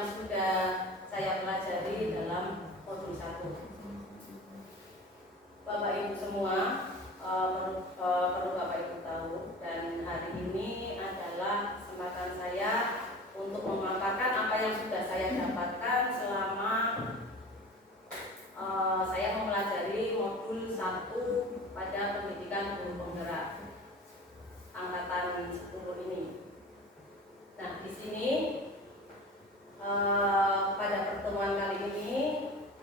yang sudah saya pelajari dalam modul 1. Bapak Ibu semua, perlu Bapak Ibu tahu, dan hari ini adalah kesempatan saya untuk memaparkan apa yang sudah saya dapatkan selama saya mempelajari modul 1 pada pendidikan guru penggerak angkatan 10 ini. Nah, di sini pada pertemuan kali ini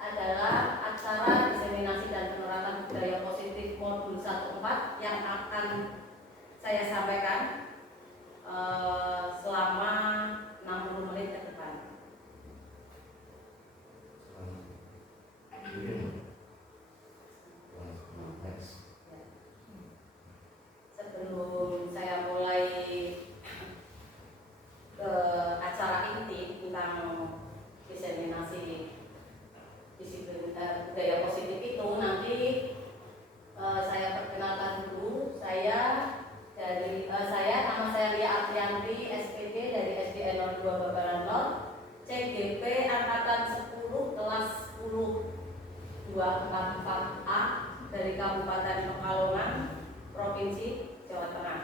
adalah acara diseminasi dan penerapan budaya positif modul 1.4 yang akan saya sampaikan selama 60 menit ke depan. Sebelum saya mulai ke acara inti tentang diseminasi disiplin budaya positif itu, nanti saya perkenalkan dulu. Nama saya Lia Aprianti, SPD dari SDN 02 Babaran Nol, CGP angkatan 10 kelas 10 244A dari Kabupaten Pekalongan, Provinsi Jawa Tengah.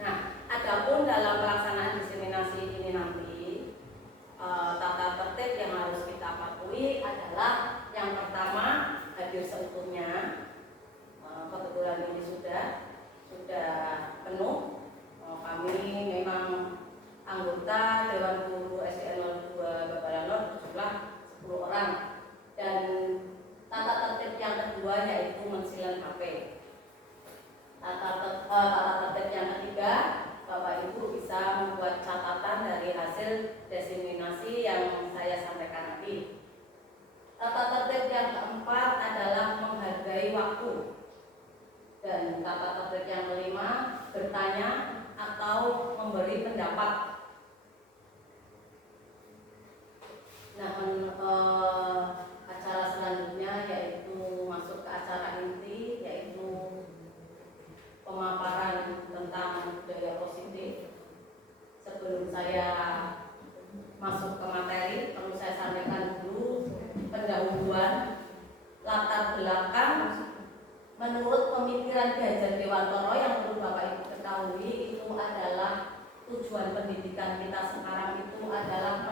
Nah, adapun dalam pelaksanaan diseminasi ini nanti, tata tertib yang harus kita patuhi adalah yang pertama, hadir seutuhnya. Kebetulan ini sudah penuh. Kami memang anggota Dewan Guru SDN 02 Babaran berjumlah 10 orang. Dan tata tertib yang kedua yaitu mensilen HP. Tata tertib yang ketiga, Bapak Ibu bisa membuat catatan dari hasil diseminasi yang saya sampaikan nanti. Tata tertib yang keempat adalah menghargai waktu. Dan tata tertib yang kelima, bertanya atau memberi pendapat. Nah, acara selanjutnya yaitu masuk ke acara inti, yaitu pemaparan tentang budaya positif. Sebelum saya masuk ke materi, perlu saya sampaikan dulu pendahuluan latar belakang. Menurut pemikiran Ki Hajar Dewantara yang perlu Bapak Ibu ketahui, itu adalah tujuan pendidikan kita sekarang itu adalah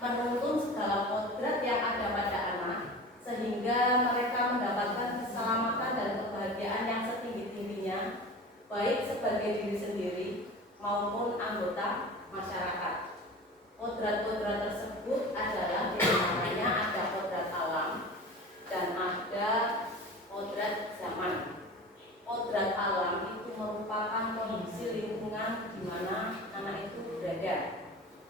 menuntun segala kodrat yang ada pada anak, sehingga mereka mendapatkan keselamatan dan kebahagiaan yang setinggi-tingginya, baik sebagai diri sendiri maupun anggota masyarakat. Kodrat-kodrat tersebut adalah diantaranya ada kodrat alam dan ada kodrat zaman. Kodrat alam itu merupakan kondisi lingkungan di mana anak itu berada.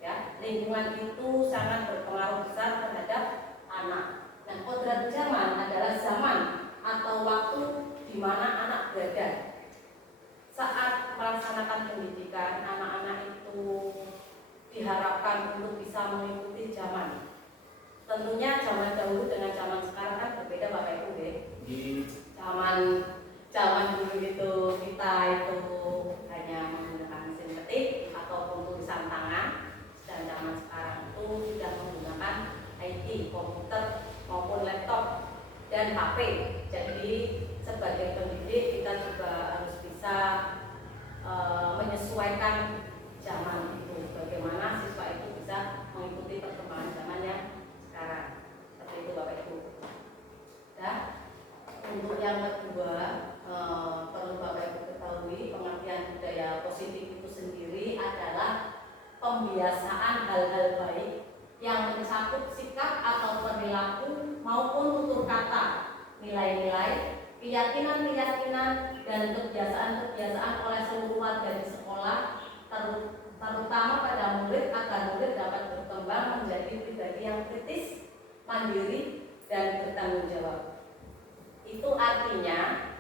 Ya, lingkungan itu sangat berpengaruh besar terhadap anak. Dan kodrat zaman adalah zaman atau waktu di mana anak berada. Saat melaksanakan pendidikan, anak-anak itu diharapkan untuk bisa mengikuti zaman. Tentunya zaman dahulu dengan zaman sekarang kan berbeda, Bapak Ibu ya. Zaman dulu itu kita itu hanya menggunakan mesin ketik ataupun tulisan tangan, dan zaman sekarang itu sudah menggunakan IT, komputer maupun laptop dan HP. Jadi sebagai pendidik kita juga harus bisa menyesuaikan zaman itu, bagaimana siswa itu bisa mengikuti perkembangan zaman yang sekarang. Seperti itu Bapak Ibu. Nah, untuk yang kedua, perlu Bapak Ibu ketahui, pengertian budaya positif itu sendiri adalah pembiasaan hal-hal baik yang mencakup sikap atau perilaku maupun tutur kata, nilai-nilai, keyakinan-keyakinan, dan kebiasaan-kebiasaan oleh seluruh warga di sekolah, terutama pada murid, agar murid dapat berkembang menjadi pribadi yang kritis, mandiri, dan bertanggung jawab. Itu artinya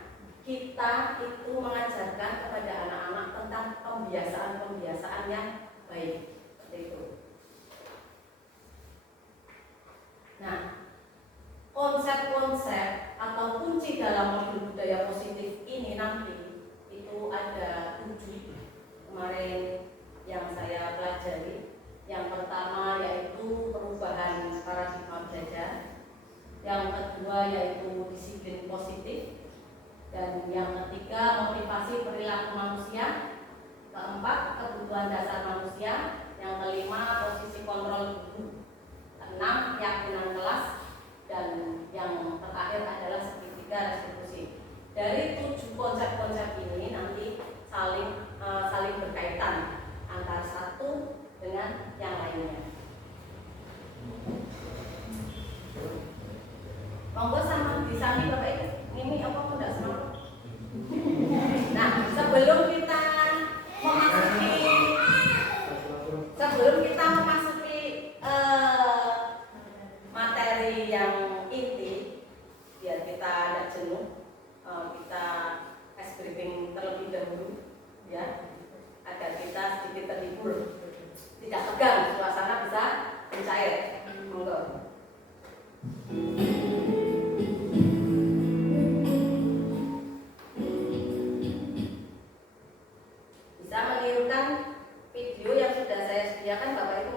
kita itu mengajarkan kepada anak-anak tentang pembiasaan-pembiasaan yang baik. Seperti itu. Nah, konsep-konsep atau kunci dalam modul budaya positif ini nanti itu ada 7 kemarin yang saya pelajari. Yang pertama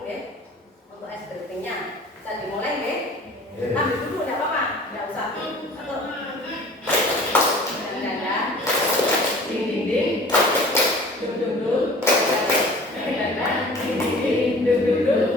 ya. Untuk es briefingnya bisa dimulai ya. Ambil dulu enggak apa-apa, enggak usah. Satu. Dan ding ding ding. Dum dum dum. Dan ding ding ding. Dum dum dum.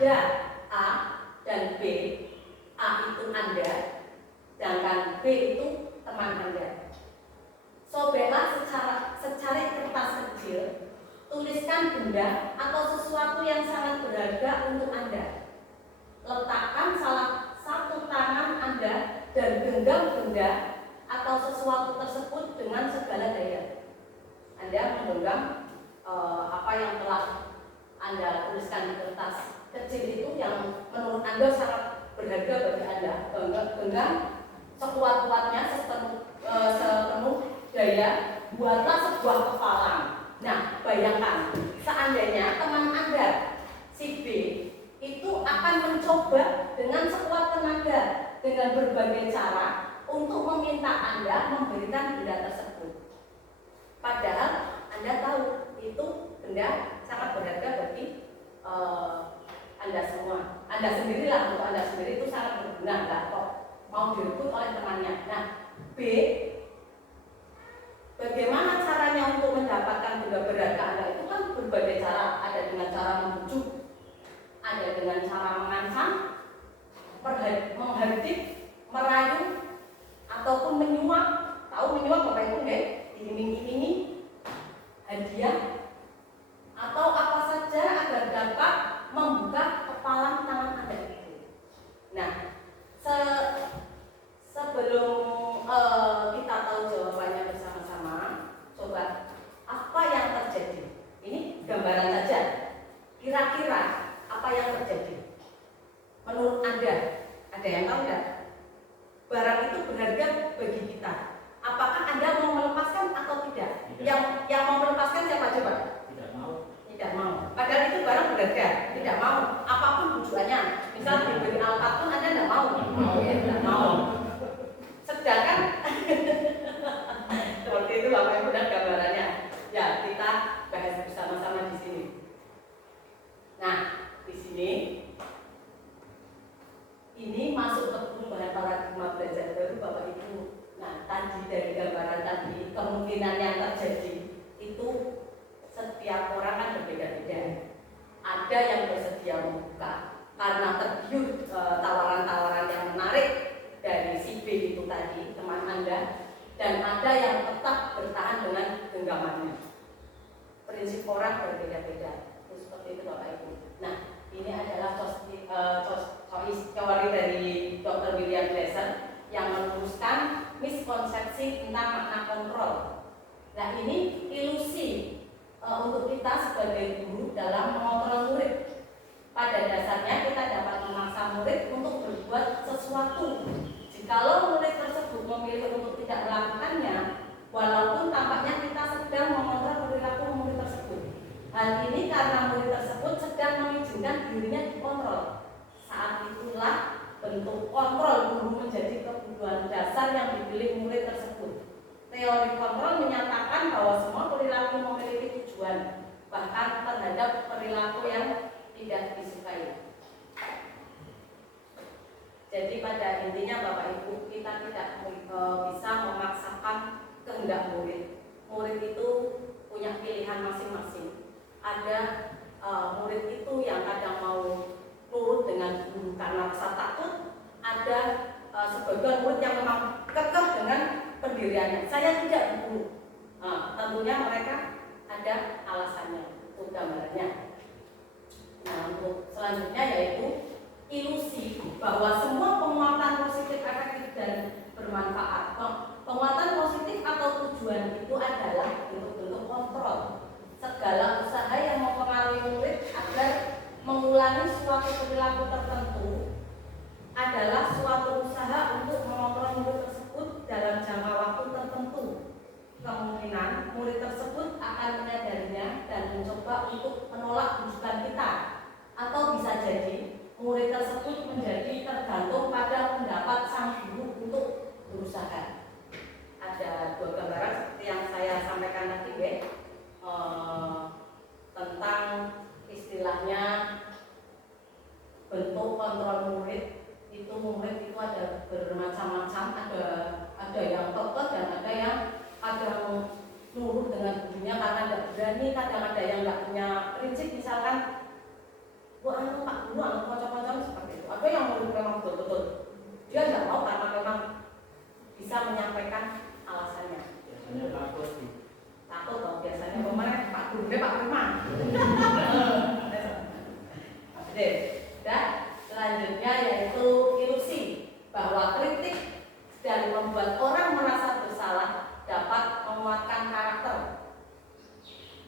Ada A dan B. A itu Anda, sedangkan B itu teman Anda. Sobeklah secari kertas kecil, tuliskan benda atau sesuatu yang sangat berharga untuk Anda. Letakkan salah satu tangan Anda dan genggam benda atau sesuatu tersebut dengan segala daya. Anda menggenggam apa yang telah Anda tuliskan di kertas kecil itu yang menurut Anda sangat berharga bagi Anda. Genggam sekuat-kuatnya, sepenuh daya, buatlah sebuah kepalang. Nah, bayangkan seandainya teman Anda si B itu akan mencoba dengan sekuat tenaga dengan berbagai cara untuk meminta Anda memberikan benda tersebut. Padahal Anda tahu itu benda sangat berharga bagi Anda semua. Anda sendirilah, untuk Anda sendiri itu sangat berguna, enggak kok mau direbut oleh temannya. Nah, B, bagaimana caranya untuk mendapatkan benda berharga Anda itu kan berbagai cara. Ada dengan cara membujuk, ada dengan cara mengancam, menghardik, merayu, ataupun menyuap. Tahu menyuap Bapak Ibu nggih? Diiming-imingi hadiah atau apa saja agar dapat membuka kepalang tangan Anda itu. Nah, sebelum kita tahu jawabannya bersama-sama, coba apa yang terjadi? Ini gambaran saja. Kira-kira apa yang terjadi? Menurut Anda, ada yang tahu nggak? Barang itu berharga bagi kita. Apakah Anda mau melepaskan atau tidak? Yang mau melepaskan siapa coba? Tidak mau. Padahal itu barang berharga, tidak mau. Apapun tujuannya, misal diberi Alphard pun Anda tidak mau. Tidak mau. Sedangkan seperti itu Bapak Ibu dan gambarannya. Ya, kita bahas bersama-sama di sini. Nah, di sini ini masuk ke perubahan paradigma belajar baru Bapak Ibu. Nah, tadi dari gambaran tadi kemungkinan yang terjadi itu setiap orang kan berbeda-beda. Ada yang bersedia membuka karena tergiur tawaran-tawaran yang menarik dari si B itu tadi, teman Anda, dan ada yang tetap bertahan dengan genggamannya. Prinsip orang berbeda-beda. Itu seperti itu Bapak Ibu. Nah, ini adalah teori dari Dr. William Glasser yang merumuskan miskonsepsi tentang makna kontrol. Nah, ini ilusi untuk kita sebagai guru dalam mengontrol murid. Pada dasarnya kita dapat memaksa murid untuk berbuat sesuatu. Jikalau murid tersebut memilih untuk tidak melakukannya, walaupun tampaknya kita sedang mengontrol perilaku murid tersebut. Hal ini karena murid tersebut sedang mengizinkan dirinya dikontrol. Saat itulah bentuk kontrol guru menjadi kebutuhan dasar yang dipilih murid tersebut. Teori kontrol menyatakan bahwa semua perilaku memiliki tujuan, bahkan terhadap perilaku yang tidak disukai. Jadi pada intinya Bapak Ibu, kita tidak bisa memaksakan kehendak murid. Murid itu punya pilihan masing-masing. Ada murid itu yang kadang mau nurut dengan guru karena rasa takut. Ada sebagian murid yang memang kekeh dengan pendiriannya. Saya tidak berburu. Nah, tentunya mereka ada alasannya. Itu gambarannya. Nah, untuk selanjutnya yaitu ilusi bahwa semua penguatan positif efektif dan bermanfaat. Penguatan positif atau tujuan itu adalah bentuk-bentuk kontrol segala usaha yang mempengaruhi murid agar mengulangi suatu perilaku tertentu adalah suatu usaha untuk mengontrol murid tersebut dalam jangka waktu tertentu. Kemungkinan murid tersebut akan menyadarinya dan mencoba untuk menolak rujukan kita, atau bisa jadi murid tersebut menjadi tergantung pada pendapat sang guru untuk berusaha. Ada dua gambaran seperti yang saya sampaikan tadi ya, tentang istilahnya bentuk kontrol murid. Itu murid itu ada bermacam-macam, ada yang kekeh dan ada yang kadang nurut dengan gurunya karena tidak berani, kadang ada yang nggak punya prinsip, misalkan anu Pak Guru, anu kocok-kocok seperti itu. Ada yang murid memang betul-betul dia nggak mau karena memang bisa menyampaikan alasannya. Biasanya takut sih. Takut dong biasanya kemarin Pak Guru Pak Firman. Oke, dan selanjutnya yaitu ilusi bahwa kritik dan membuat orang merasa bersalah dapat menguatkan karakter.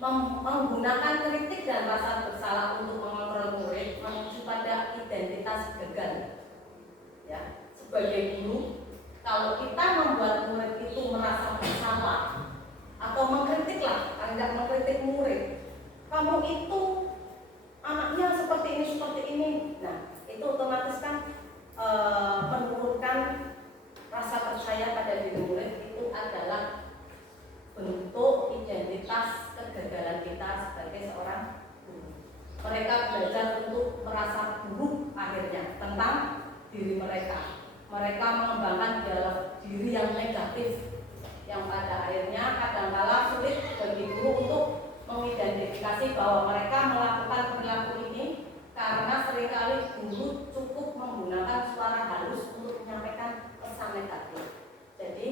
Menggunakan kritik dan rasa bersalah untuk mengontrol murid menuju pada identitas gagal. Ya, sebagai guru, kalau kita membuat murid itu merasa bersalah atau mengkritiklah, tidak mengkritik murid, kamu itu anaknya seperti ini. Nah, itu otomatis kan menurunkan rasa percaya pada diri murid. Itu adalah bentuk identitas kegagalan kita sebagai seorang guru. Mereka belajar untuk merasa buruk akhirnya tentang diri mereka. Mereka mengembangkan dialog diri yang negatif, yang pada akhirnya kadangkala sulit bagi guru untuk mengidentifikasi bahwa mereka melakukan perilaku ini karena seringkali guru cukup menggunakan suara halus untuk menyampaikan pesan negatif. Jadi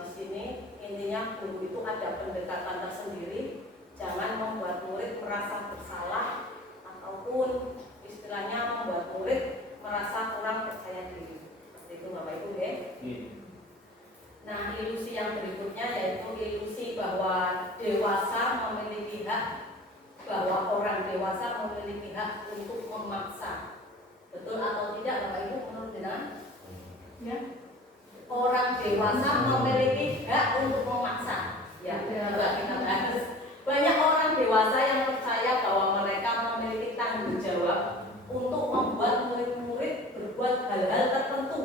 di sini intinya guru itu ada pendekatan tersendiri, jangan membuat murid merasa bersalah ataupun istilahnya membuat murid merasa kurang percaya diri. Seperti itu Bapak Ibu ya. Nah, ilusi yang berikutnya yaitu ilusi bahwa dewasa memiliki hak, bahwa orang dewasa memiliki hak untuk memaksa. Betul atau tidak Bapak Ibu menurut Anda? Ya. Orang dewasa memiliki hak untuk memaksa. Ya, coba kita bahas. Banyak orang dewasa yang percaya bahwa mereka memiliki tanggung jawab untuk membuat murid-murid berbuat hal-hal tertentu.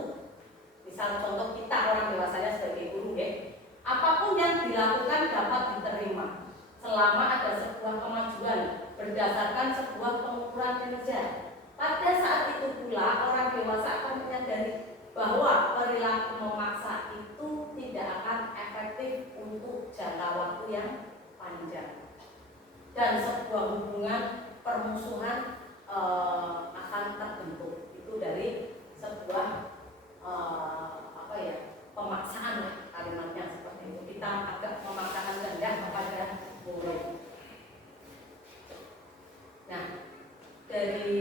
Misal contoh kita orang dewasanya sebagai guru ya. Apapun yang dilakukan dapat diterima selama ada sebuah kemajuan berdasarkan sebuah pengukuran kinerja. Pada saat itu pula orang dewasa akan menyadari bahwa perilaku memaksa itu tidak akan efektif untuk jangka waktu yang panjang, dan sebuah hubungan permusuhan akan terbentuk. Itu dari sebuah pemaksaan lah, kalimatnya seperti itu. Kita agak memaksakan kehendak kepada murid. Nah, dari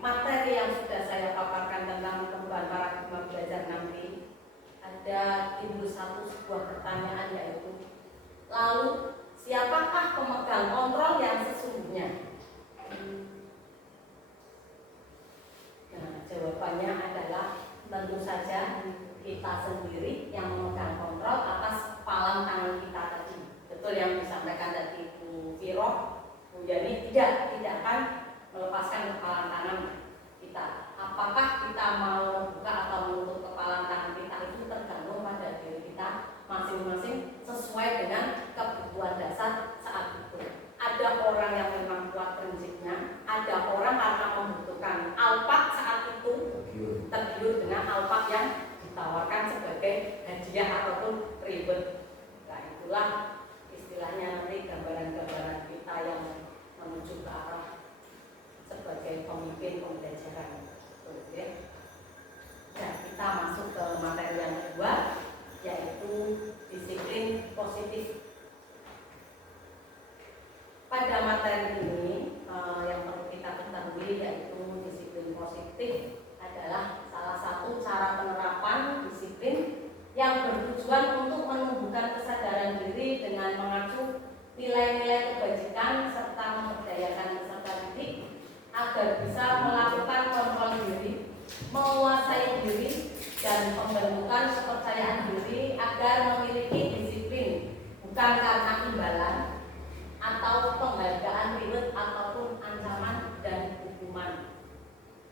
materi yang sudah saya paparkan tentang perubahan paradigma belajar nanti, ada timbul sebuah pertanyaan, yaitu lalu siapakah pemegang kontrol yang sesungguhnya? Nah, jawabannya adalah tentu saja kita sendiri yang memegang kontrol atas kepalan tangan kita tadi. Betul yang disampaikan tadi Bu Viro, Bu Yani, tidak akan melepaskan kepalan tangan kita. Apakah kita mau buka atau menutup kepalan tangan kita itu tergantung pada diri kita masing-masing sesuai dengan kebutuhan dasar saat itu. Ada orang yang memang kuat prinsipnya, ada orang karena membutuhkan alpak saat itu tergiur dengan alpak yang ditawarkan sebagai hadiah ataupun reward. Nah, itulah istilahnya nanti gambaran-gambaran kita yang menuju ke arah sebagai pemimpin pembelajaran. Oke. Nah, kita masuk ke materi yang kedua, yaitu positif. Pada materi ini yang perlu kita ketahui yaitu disiplin positif adalah salah satu cara penerapan disiplin yang bertujuan untuk menumbuhkan kesadaran diri dengan mengacu nilai-nilai kebajikan serta memberdayakan peserta didik agar bisa melakukan kontrol diri, menguasai diri, dan pembentukan kepercayaan diri agar memiliki disiplin bukan karena imbalan atau penghargaan reward ataupun ancaman dan hukuman.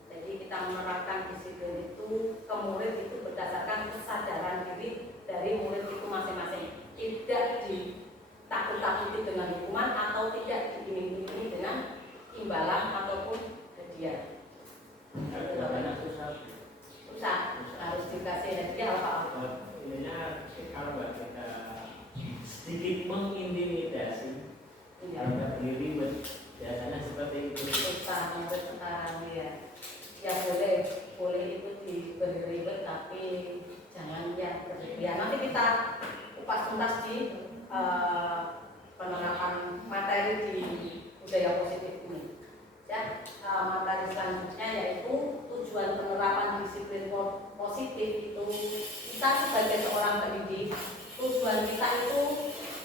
Jadi kita menerapkan disiplin itu ke murid itu berdasarkan kesadaran diri dari murid itu masing-masing, tidak ditakut-takuti dengan hukuman atau tidak diiming-imingi dengan imbalan ataupun hadiah. Susah harus dikasih hadiah apa? Ininya kalau kita sedikit mengintimidasi. Kalau nggak ribet, biasanya seperti itu. Susah untuk sekarang ya. Ya boleh ikut diberi ribet tapi jangan yang berlebihan. Nanti kita kupas tuntas di penerapan materi di budaya positif ini. Ya, materi selanjutnya yaitu tujuan penerapan disiplin positif itu kita sebagai seorang pendidik, tujuan kita itu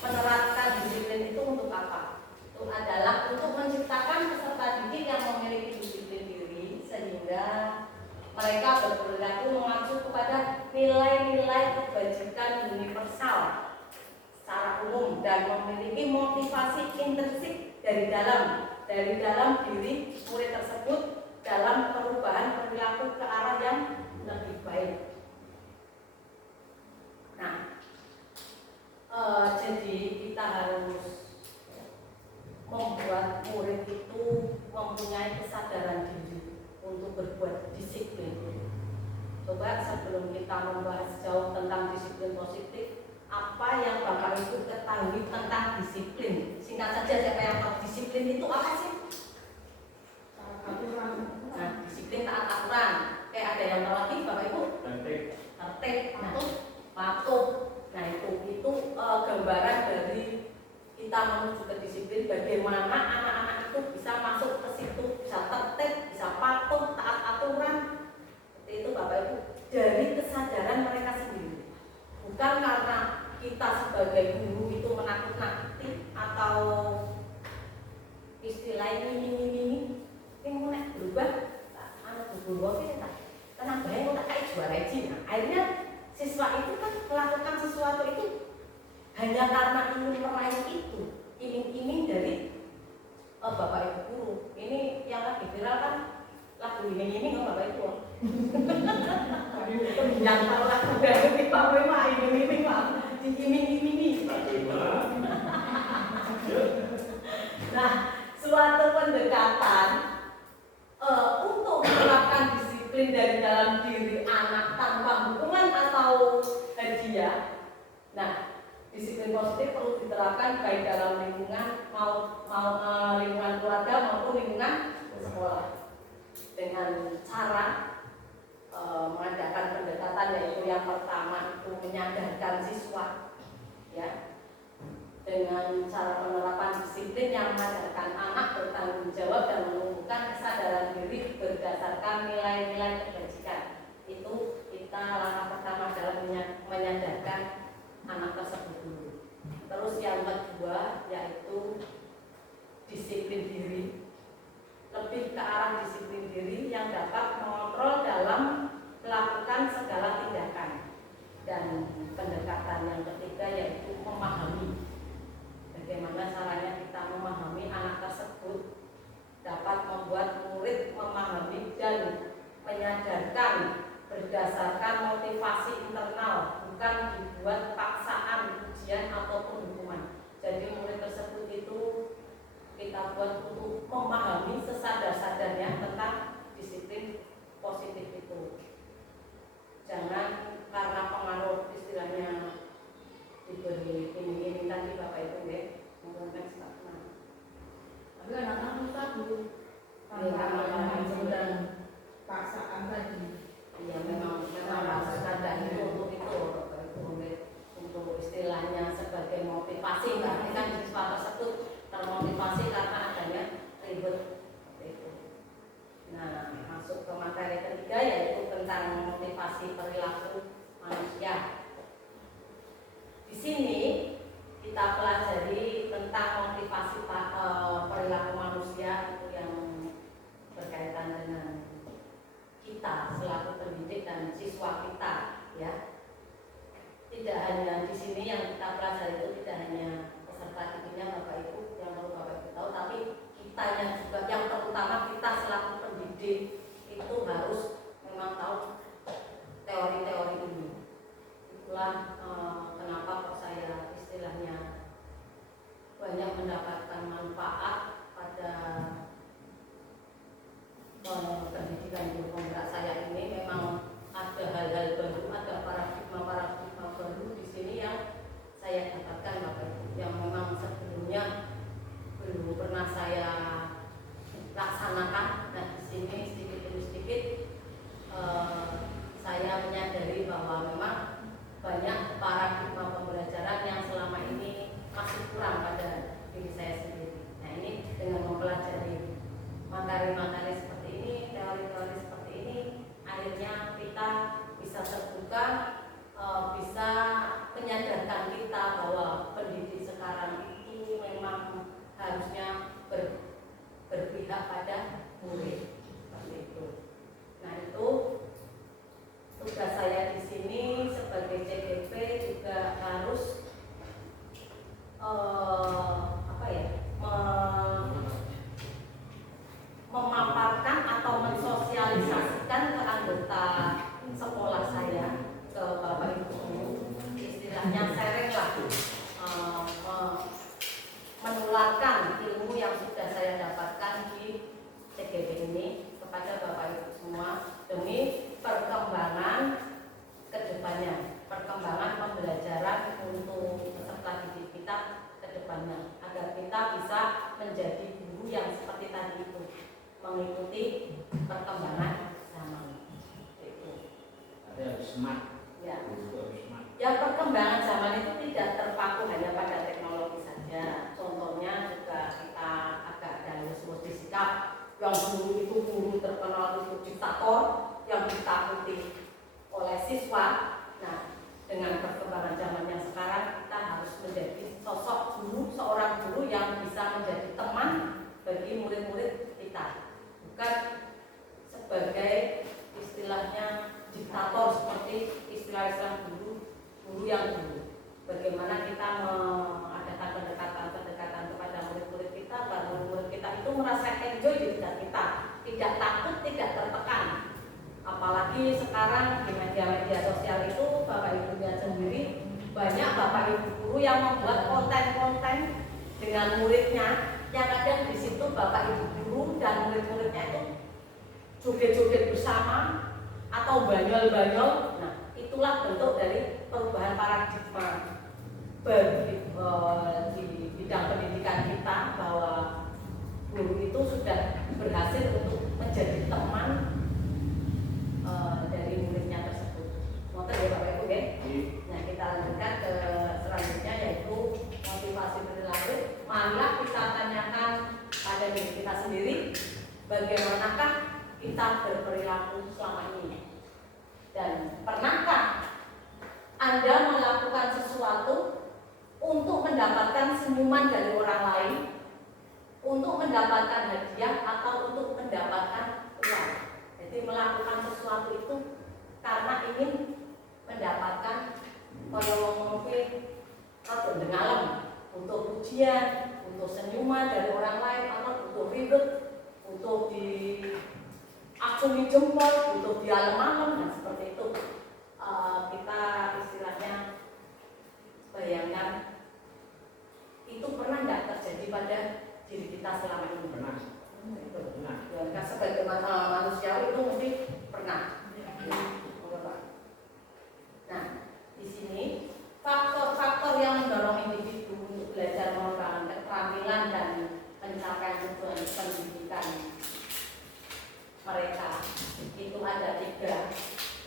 menerapkan disiplin itu untuk apa? Itu adalah untuk menciptakan peserta didik yang memiliki disiplin diri sehingga mereka berperilaku mengacu kepada nilai-nilai kebajikan universal secara umum dan memiliki motivasi intrinsik dari dalam diri murid tersebut dalam perubahan perilaku ke arah yang lebih baik. Nah, jadi kita harus membuat murid itu mempunyai kesadaran diri untuk berbuat disiplin. Coba sebelum kita membahas jauh tentang disiplin positif, apa yang Bapak Ibu ketahui tentang disiplin? Singkat saja, siapa yang tahu disiplin itu apa sih? Aturan. Nah, disiplin taat aturan. Ada yang tahu lagi Bapak Ibu? Tertib. Nah, itu patuh. Nah, itu gambaran dari kita menuju ke disiplin, bagaimana anak-anak itu bisa masuk ke situ, bisa tertib, bisa patuh, taat aturan. Seperti itu Bapak Ibu, dari kesadaran mereka sendiri. Bukan karena kita sebagai guru itu menakut-nakuti atau istilah ini mau nek berubah, anak guru apa tak? Tenang baik, tak kayak juara Cina. Akhirnya siswa itu kan melakukan sesuatu itu hanya karena ingin meraih itu, iming-iming dari Bapak Ibu guru. Ini yang lagi viral kan lagu iming-iming Bapak Ibu. Yang tahu lagu baru di Bapak Ibu iming-iming Pak, diiming-imingi. Nah, suatu pendekatan untuk menerapkan disiplin dari dalam diri anak tanpa hukuman atau hadiah. Nah, disiplin positif perlu diterapkan baik dalam lingkungan lingkungan keluarga maupun lingkungan sekolah dengan cara mengadakan pendekatan yaitu yang pertama itu menyadarkan siswa ya dengan cara penerapan disiplin yang mengajarkan anak bertanggung jawab dan menumbuhkan kesadaran diri berdasarkan nilai-nilai kebajikan. Itu kita langkah pertama dalam menyadarkan anak tersebut dulu. Terus yang kedua yaitu disiplin diri, lebih ke arah disiplin diri yang dapat mengontrol dalam melakukan segala tindakan. Dan pendekatan yang ketiga yaitu memahami. Bagaimana caranya kita memahami anak tersebut dapat membuat murid memahami dan menyadarkan berdasarkan motivasi internal, bukan dibuat paksaan, ujian ataupun hukuman. Jadi murid tersebut itu kita buat untuk memahami sesadar-sadarnya tentang disiplin apa ya, memaparkan atau mensosialisasikan ke anggota sekolah saya, ke Bapak Ibu guru, istilahnya sharing lah, menularkan ilmu yang sudah saya dapatkan di CGD ini kepada Bapak Ibu semua demi perkembangan kedepannya, perkembangan pembelajaran untuk peserta didik kita kedepannya, agar kita bisa menjadi guru yang seperti tadi itu, mengikuti perkembangan zaman. Itu. Ada harus smart. Ya. Harus smart. Ya, perkembangan zaman itu tidak terpaku hanya pada teknologi saja. Contohnya juga kita agak danus bersikap yang dulu itu guru terkenal itu diktator yang ditakuti oleh siswa. Nah, dengan perkembangan zaman yang sekarang kita harus menjadi sosok guru, seorang guru yang bisa menjadi teman bagi murid-murid kita, bukan sebagai istilahnya diktator seperti istilah-istilah guru yang dulu. Bagaimana kita mengadakan pendekatan kepada murid-murid kita, agar murid-murid kita itu merasa enjoy di bidang kita, tidak takut, tidak tertekan. Apalagi sekarang di media-media sosial itu Bapak Ibu lihat sendiri, banyak Bapak Ibu guru yang membuat konten-konten dengan muridnya, yang ada di situ Bapak Ibu guru dan murid-muridnya itu joget-joget bersama atau banyol-banyol. Nah, itulah bentuk dari perubahan paradigma di bidang pendidikan kita, bahwa guru itu sudah berhasil untuk menjadi teman dari muridnya tersebut. Ngoten ya Bapak Ibu ya. Nah, kita lanjutkan ke selanjutnya, yaitu motivasi perilaku. Marilah kita tanyakan pada diri kita sendiri, bagaimanakah kita berperilaku selama ini, dan pernahkah Anda melakukan sesuatu untuk mendapatkan senyuman dari orang lain, untuk mendapatkan hadiah, atau untuk mendapatkan uang. Jadi melakukan sesuatu itu karena ingin mendapatkan mungkin dengalam, untuk pujian, untuk senyuman dari orang lain, atau untuk ribet, untuk diacungi jempol, untuk dialem-alem, dan seperti itu. Kita istilahnya bayangkan, itu pernah nggak terjadi pada diri kita selama ini? Pernah. Itu. Pernah. Ya, sebagai manusia itu mesti pernah. Nah, di sini faktor-faktor yang mendorong individu untuk belajar mengembangkan keterampilan dan mencapai tujuan pendidikan mereka itu ada 3.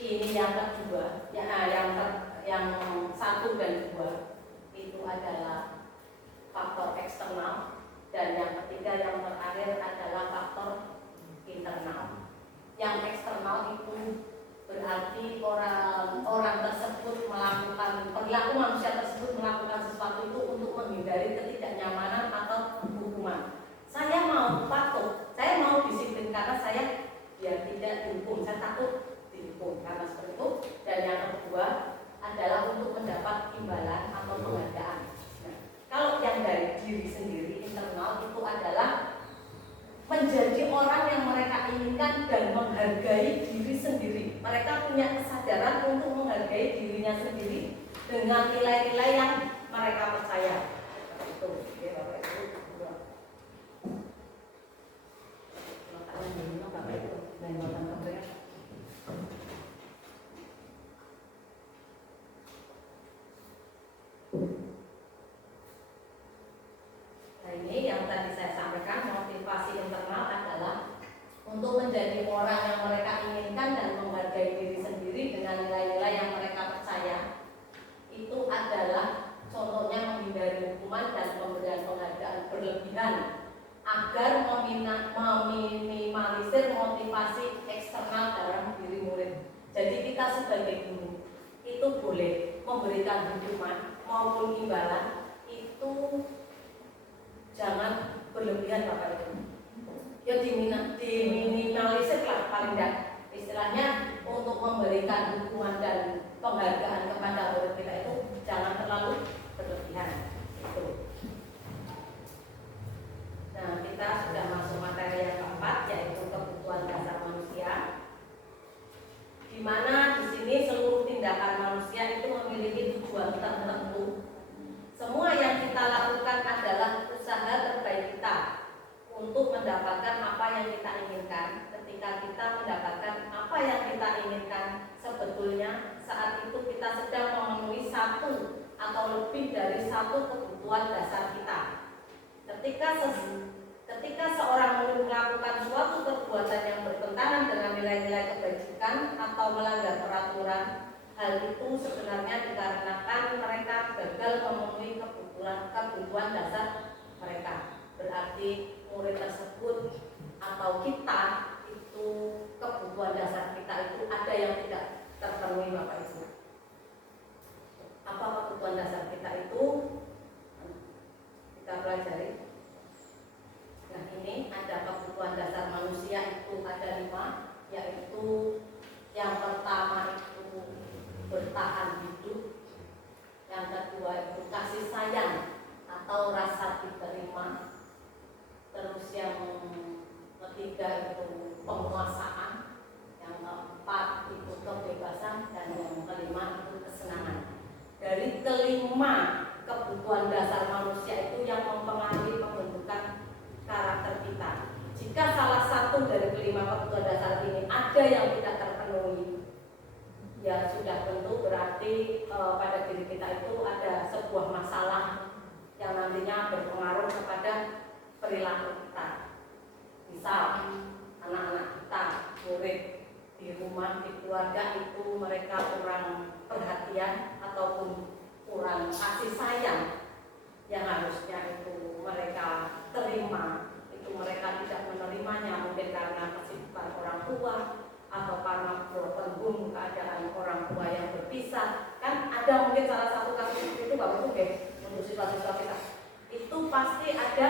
Ini yang kedua, yang 1 dan 2 itu adalah faktor eksternal, dan yang ketiga yang terakhir adalah faktor internal. Yang eksternal itu berarti orang tersebut melakukan, perilaku manusia tersebut melakukan sesuatu itu untuk menghindari ketidaknyamanan atau hukuman. Saya mau patuh, saya mau disiplin karena saya biar tidak dihukum, saya takut dihukum karena seperti itu. Dan yang kedua adalah untuk mendapat imbalan atau penghargaan. Nah, kalau yang dari diri sendiri internal itu adalah menjadi orang yang mereka inginkan dan menghargai diri sendiri. Mereka punya kesadaran untuk menghargai dirinya sendiri dengan nilai-nilai yang mereka percaya. Itu, ya Bapak Ibu. Nah, ini yang tadi saya sampaikan, motivasi internal adalah untuk menjadi orang yang mereka inginkan dan menghargai diri sendiri dengan nilai-nilai yang mereka percaya. Itu adalah contohnya menghindari hukuman dan pemberian penghargaan berlebihan agar meminimalisir motivasi eksternal dalam diri murid. Jadi kita sebagai guru itu boleh memberikan hukuman maupun imbalan, itu jangan berlebihan Bapak Ibu. Ya diminimalisir lah paling tidak. Istilahnya untuk memberikan hukuman dan penghargaan kepada murid kita itu jangan terlalu berlebihan. Itu. satu kebutuhan dasar kita. Ketika seorang melakukan suatu perbuatan yang bertentangan dengan nilai-nilai kebajikan atau melanggar peraturan, hal itu sebenarnya dikarenakan mereka gagal memenuhi kebutuhan dasar mereka. Berarti murid tersebut atau kita itu, kebutuhan dasar kita itu ada yang tidak terpenuhi, Bapak Ibu. Apa kebutuhan dasar kita itu? Kita pelajari. Nah, ini ada kebutuhan dasar manusia itu ada 5, yaitu yang pertama itu bertahan hidup, yang kedua itu kasih sayang atau rasa diterima, terus yang ketiga itu penguasaan, yang keempat itu kebebasan, dan yang kelima itu kesenangan. Dari kelima kebutuhan dasar manusia itu yang mempengaruhi pembentukan karakter kita. Jika salah satu dari kelima kebutuhan dasar ini ada yang tidak terpenuhi, ya sudah tentu berarti pada diri kita itu ada sebuah masalah yang nantinya berpengaruh kepada perilaku kita. Misal anak-anak kita, murid di rumah, di keluarga itu mereka kurang perhatian ataupun kurang kasih sayang yang harusnya itu mereka terima, itu mereka tidak menerimanya, mungkin karena kesibukan orang tua atau karena broken home, keadaan orang tua yang berpisah. Kan ada mungkin salah satu kasus itu Bapak Ibu untuk siswa-siswa kita itu pasti ada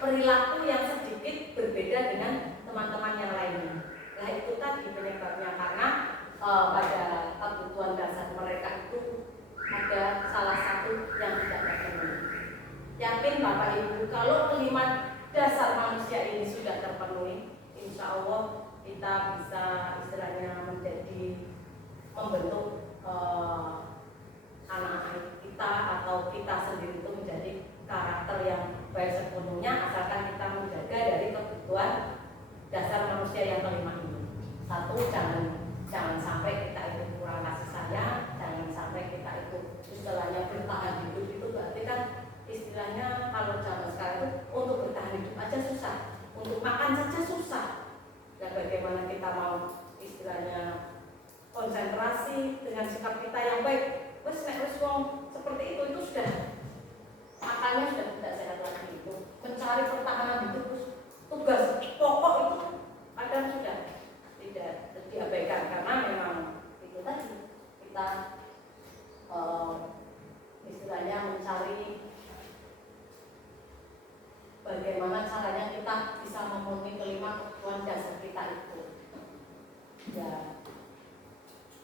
perilaku yang sedikit berbeda dengan teman-teman yang lainnya. Nah, itu tadi penyebabnya karena pada kebutuhan dasar mereka itu ada salah satu yang tidak terpenuhi. Yakin Bapak Ibu kalau kelima dasar manusia ini sudah terpenuhi, insya Allah kita bisa istilahnya menjadi membentuk anak-anak kita atau kita sendiri itu menjadi karakter yang baik sepenuhnya, asalkan kita menjaga dari kebutuhan dasar manusia yang kelima ini. Satu, jangan sampai kita itu kurang kasih sayang, jangan sampai kita itu istilahnya bertahan hidup. Itu berarti kan istilahnya kalau zaman sekarang itu untuk bertahan hidup aja susah, untuk makan saja susah. Dan bagaimana kita mau istilahnya konsentrasi dengan sikap kita yang baik? Wes wong seperti itu sudah makannya sudah tidak sehat lagi. Itu mencari pertahanan hidup, tugas pokok itu kadang sudah tidak diabaikan karena memang itu tadi kita istilahnya mencari bagaimana caranya kita bisa memenuhi kelima kebutuhan dasar kita itu. Ya,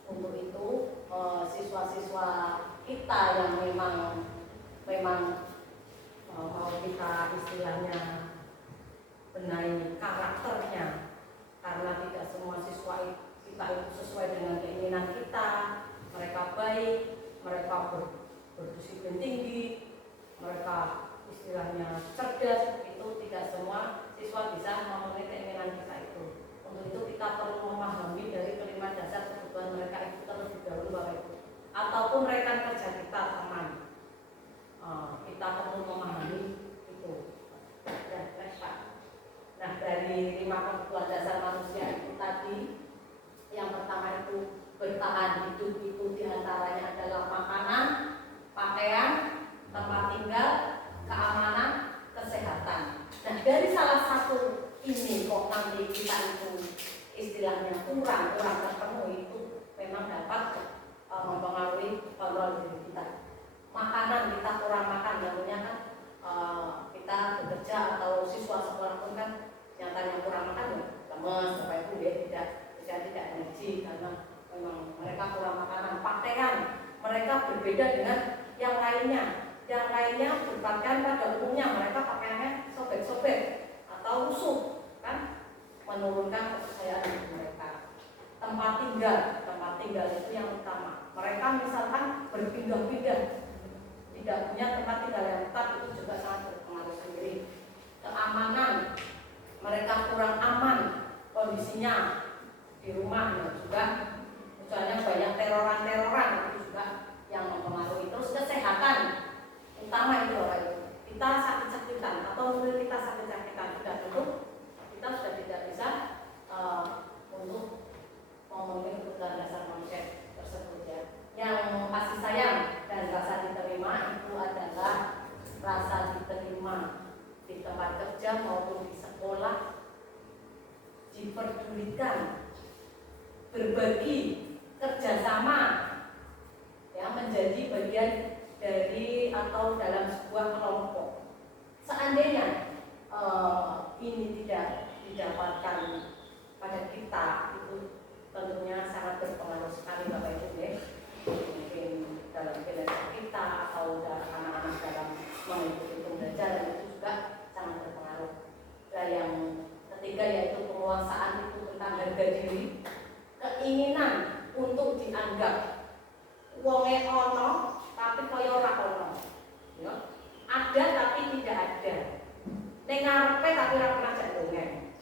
untuk itu siswa-siswa kita yang memang mau kita istilahnya benahi karakternya, karena tidak semua siswa kita itu sesuai dengan keinginan kita. Mereka baik, mereka berdisiplin tinggi, mereka istilahnya cerdas, itu tidak semua siswa bisa memenuhi keinginan kita itu. Untuk itu kita perlu memahami dari kelima dasar kebutuhan mereka itu terlebih dahulu, Bapak Ibu. Ataupun rekan kerja kita, teman, kita perlu memahami itu. Nah, dari 5 kebutuhan dasar manusia itu tadi, yang pertama itu bertahan hidup, itu diantaranya adalah makanan, pakaian, tempat tinggal, keamanan, kesehatan. Nah, dari salah satu ini kok nanti kita itu istilahnya kurang terpenuhi, itu memang dapat mempengaruhi kontrol diri kita. Makanan kita kurang makan, tentunya kan kita bekerja atau siswa sekolah pun kan nyatanya kurang makan ya lemes, Bapak Ibu ya, tidak energi karena memang mereka kurang makanan. Pakaian mereka berbeda dengan yang lainnya. Yang lainnya berpakaian pada umumnya mereka pakaiannya sobek-sobek atau lusuh, kan menurunkan kepercayaan diri mereka. Tempat tinggal itu yang utama. Mereka misalkan berpindah-pindah, tidak punya tempat tinggal yang tetap, itu juga sangat berpengaruh sendiri. Keamanan, mereka kurang aman kondisinya di rumah, dan juga misalnya banyak teroran itu juga yang mempengaruhi. Terus kesehatan, di tempat kerja maupun di sekolah diperdulikan, berbagi, kerjasama, ya, menjadi bagian dari atau dalam sebuah kelompok. Seandainya ini tidak didapatkan pada kita, itu tentunya sangat berpengaruh sekali Bapak Ibu ya. Mungkin dalam kinerja kita atau anak-anak dalam mengikuti pembelajaran itu juga sangat berpengaruh. Dan yang ketiga yaitu penguasaan itu tentang harga diri, keinginan untuk dianggap wonge ono tapi kaya ora ono. Ya. Ada tapi tidak ada. Ning ngarepe tapi ora pernah jak dongeng.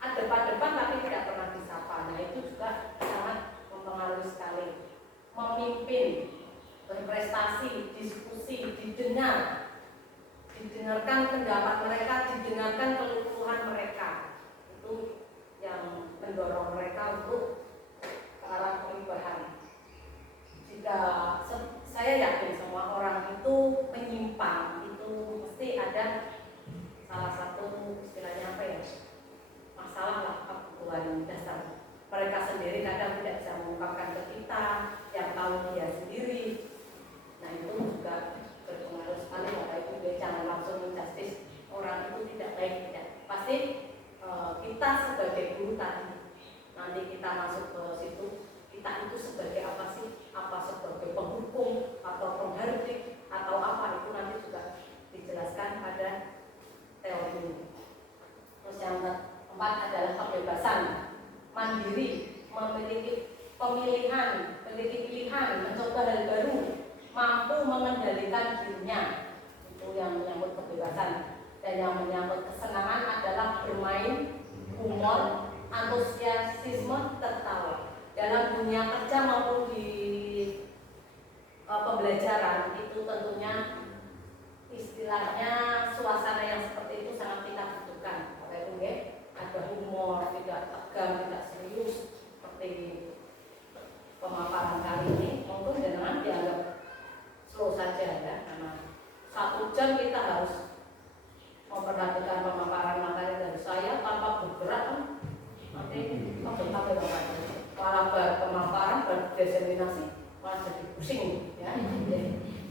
Ada depan tapi tidak pernah disapa. Nah, itu juga sangat mempengaruhi sekali. Memimpin, berprestasi, diskusi, didengarkan pendapat mereka, didengarkan keluhan mereka. Itu yang mendorong mereka untuk ke arah perubahan. Jika saya yakin semua orang itu menyimpang, itu mesti ada salah satu istilahnya apa ya, masalah lah, kebutuhan dasar. Mereka sendiri kadang tidak bisa mengungkapkan ke kita, yang tahu dia sendiri. Nah, itu juga berpengaruh sekali. Bapak Ibu, jangan langsung menjustis orang itu tidak baik, tidak. Pasti kita sebagai guru tadi, nanti kita masuk ke situ, kita itu sebagai apa sih? Apa sebagai penghukum atau penghardik atau apa, itu nanti juga dijelaskan pada teori ini. Terus yang keempat adalah kebebasan mandiri, memiliki pemilihan, memiliki pilihan, mencoba hal baru, mampu mengendalikan dirinya. Itu yang menyangkut kebebasan. Dan yang menyangkut kesenangan adalah bermain, humor, antusiasisme, tertawa. Dalam dunia kerja maupun di pembelajaran itu tentunya istilahnya suasana yang seperti itu sangat kita butuhkan. Bapak Ibu ya, ada humor, tidak tegang, tidak serius seperti pemaparan kali ini. Mungkin jangan dianggap slow saja ya, karena 1 jam kita harus memperhatikan pemaparan materi dari saya tanpa bergerak, nanti sampai malah pemaparan berdiseminasi malah jadi pusing ya.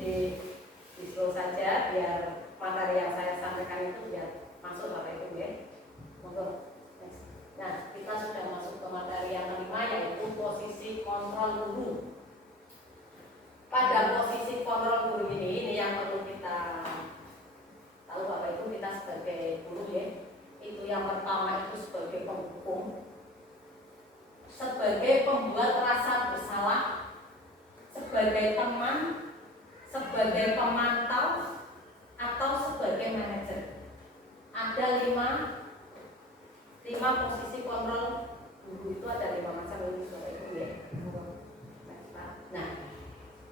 Di slow saja biar materi yang saya sampaikan itu biar masuk Bapak Ibu ya. Monggo. Nah, kita sudah masuk ke materi yang kelima, yaitu posisi kontrol guru. Pada posisi kontrol guru ini yang perlu kita tahu Bapak Ibu, kita sebagai guru ya, itu yang pertama itu sebagai penghukum, sebagai pembuat rasa bersalah, sebagai teman, sebagai pemantau, atau sebagai manajer. Ada lima posisi kontrol guru, itu ada 5 macam ini Bapak Ibu ya. Nah,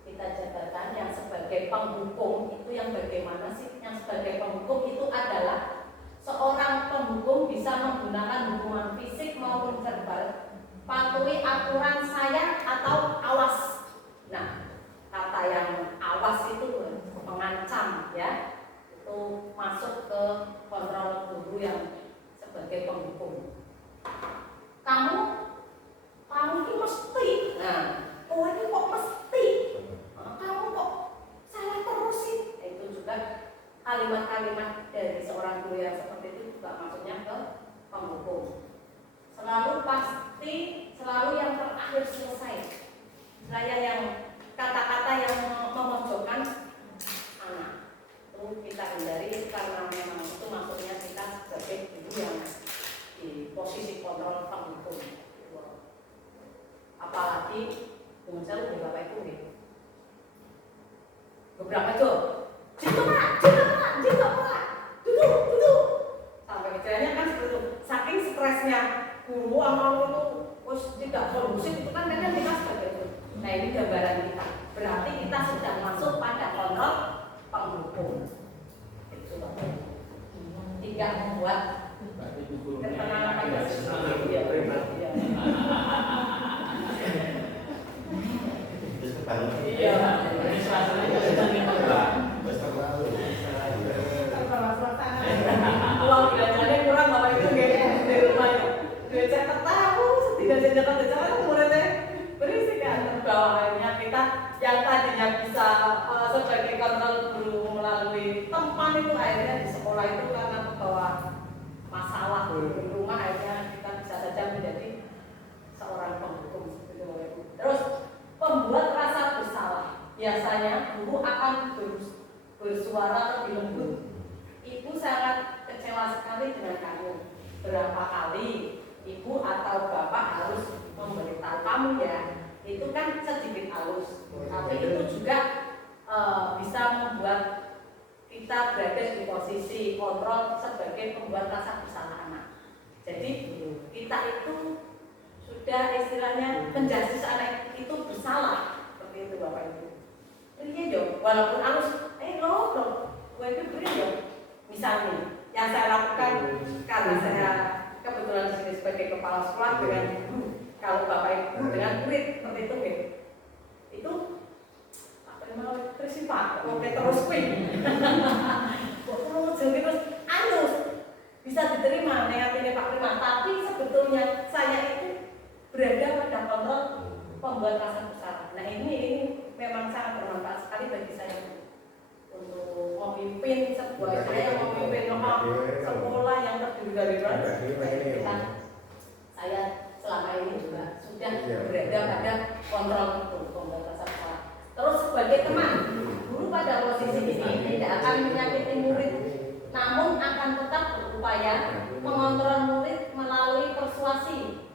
kita jabarkan yang sebagai penghukum itu yang bagaimana sih? Yang sebagai penghukum itu adalah seorang penghukum bisa menggunakan hukuman fisik maupun verbal, patuhi aturan saya atau awas. Nah, kata yang awas itu mengancam ya, itu masuk ke kontrol guru yang sebagai penghukum. Kamu ini mesti, nah, ini kok mesti, kamu kok salah terus sih. Itu juga kalimat-kalimat dari seorang guru yang seperti itu juga maksudnya ke penghukum. Selalu pasti, selalu yang terakhir selesai. Saya yang kata-kata yang memojokkan anak itu kita hindari, karena memang itu maksudnya kita sebagai guru yang di posisi kontrol penghukum. Apalagi dengan saya udah Bapak Ibu nih. Beberapa job, duduk. Sampai kecilnya kan seperti itu. Saking stresnya guru amal itu, tidak kondusif itu kan kita sebagai itu. Nah, ini gambaran kita. Berarti kita sudah masuk pada kontrol penghukum. Itu Bapak. Tidak membuat ketenangan pada sendiri. Iya. akhirnya di sekolah itu karena membawa masalah di rumah, akhirnya kita bisa saja menjadi seorang penghukum seperti itu. Terus pembuat rasa bersalah, biasanya guru akan bersuara lebih lembut. Ibu sangat kecewa sekali dengan kamu. Berapa kali ibu atau bapak harus memberitahu kamu ya? Itu kan sedikit halus, tapi itu juga bisa membuat kita berada di posisi kontrol sebagai pembuat rasa bersalah anak. Jadi kita itu sudah istilahnya menjudge anak itu bersalah, seperti itu Bapak Ibu. Ini yo, walaupun harus loh, gue itu beri yo. Misalnya, yang saya lakukan karena saya kebetulan di sini sebagai kepala sekolah dengan guru, kalau Bapak Ibu dengan murid seperti itu gitu. Itu apa namanya terus Pak, oke terus pin. Terus halus bisa diterima negatifnya Pak Prima, tapi sebetulnya saya itu berada pada kontrol pembuat rasa bersalah. Nah ini memang sangat bermanfaat sekali bagi saya untuk memimpin sebuah saya memimpin sekolah yang terdiri dari saya selama ini juga sudah berada pada kontrol itu pembuat rasa bersalah. Terus sebagai teman, guru pada posisi ini tidak akan menyakiti murid, namun akan tetap berupaya mengontrol murid melalui persuasi.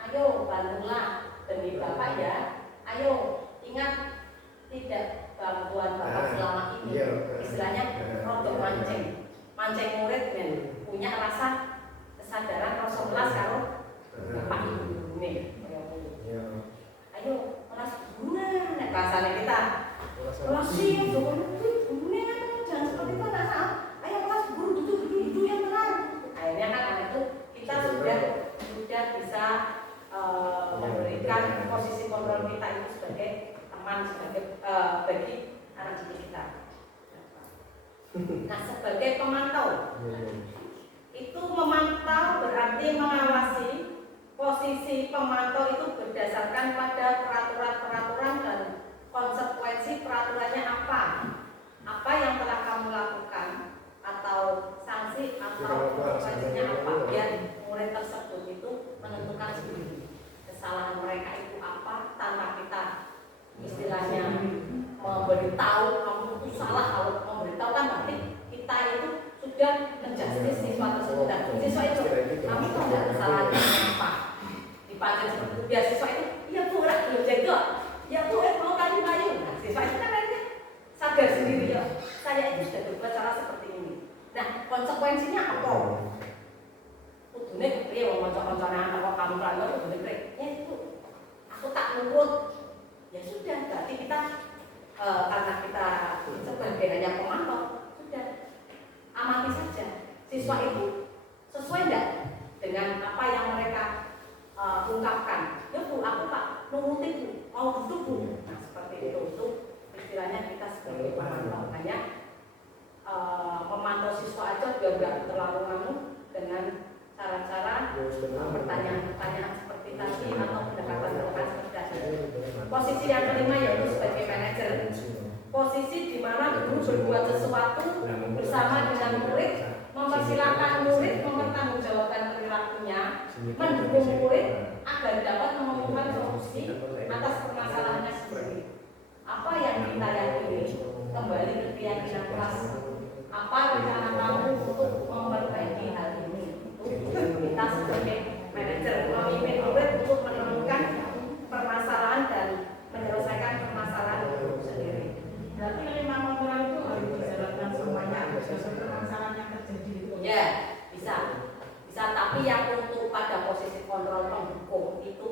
Ayo bantulah demi Bapak ya. Ayo ingat tidak bantuan Bapak selama ini istilahnya produk mancing murid men punya rasa kesadaran rasa kelas kalau Bapak Ibu nih. Ayo kelas guna nek bahasane kita. Kelas sih guna jangan seperti itu anak. Ayo kelas guru duduk yang tenang. Akhirnya kan anak itu kita sudah bisa memberikan posisi kontrol kita itu sebagai teman, sebagai bagi anak didik kita. Nah, sebagai pemantau, itu memantau berarti mengawasi. Posisi pemantau itu berdasarkan pada peraturan-peraturan dan konsekuensi peraturannya apa yang telah kamu lakukan atau sanksi atau konsekuensinya apa biar murid tersebut itu menentukan sendiri kesalahan mereka itu apa tanpa kita istilahnya memberitahu kamu itu salah. Kalau memberitahu kan berarti kita itu sudah menjustis siswa tersebut dan siswa itu kamu tahu nggak kesalahannya apa dipakai seperti itu biar siswa itu iya bu lah belum jago ya bu mau kali payung. Nah, siswa itu kan akhirnya sadar sendiri ya saya itu sudah berbuat cara seperti ini. Nah konsekuensinya apa? Kudune piye wong kanca-kancane kok kamu pelanggar kudune piye? Ya itu aku tak nurut. Ya sudah berarti kita karena kita sebagai hanya pemantau sudah amati saja siswa itu sesuai enggak dengan apa yang mereka ungkapkan. Ya bu, aku pak nuruti bu, mau duduk bu. Nah seperti itu istilahnya kita sebagai pemantau hanya memantau siswa aja biar nggak terlalu nganu dengan cara-cara pertanyaan-pertanyaan seperti tadi atau pendekatan-pendekatan seperti tadi. Posisi yang kelima yaitu sebagai manajer. Posisi di mana guru berbuat sesuatu bersama dengan murid, mempersilahkan murid mempertanggungjawabkan perilakunya, mendukung murid agar dapat menemukan solusi atas permasalahannya sendiri. Apa yang kita yakini kembali ke keyakinan kelas. Apa rencana kamu untuk memperbaiki hal ini? Kita sebagai manajer memimpin murid untuk menemukan permasalahan dan menyelesaikan permasalahan itu sendiri. Berarti 5 moral itu harus dijalankan semuanya berdasarkan permasalahan yang terjadi itu. Ya, bisa. Tapi yang untuk pada posisi kontrol penghukum itu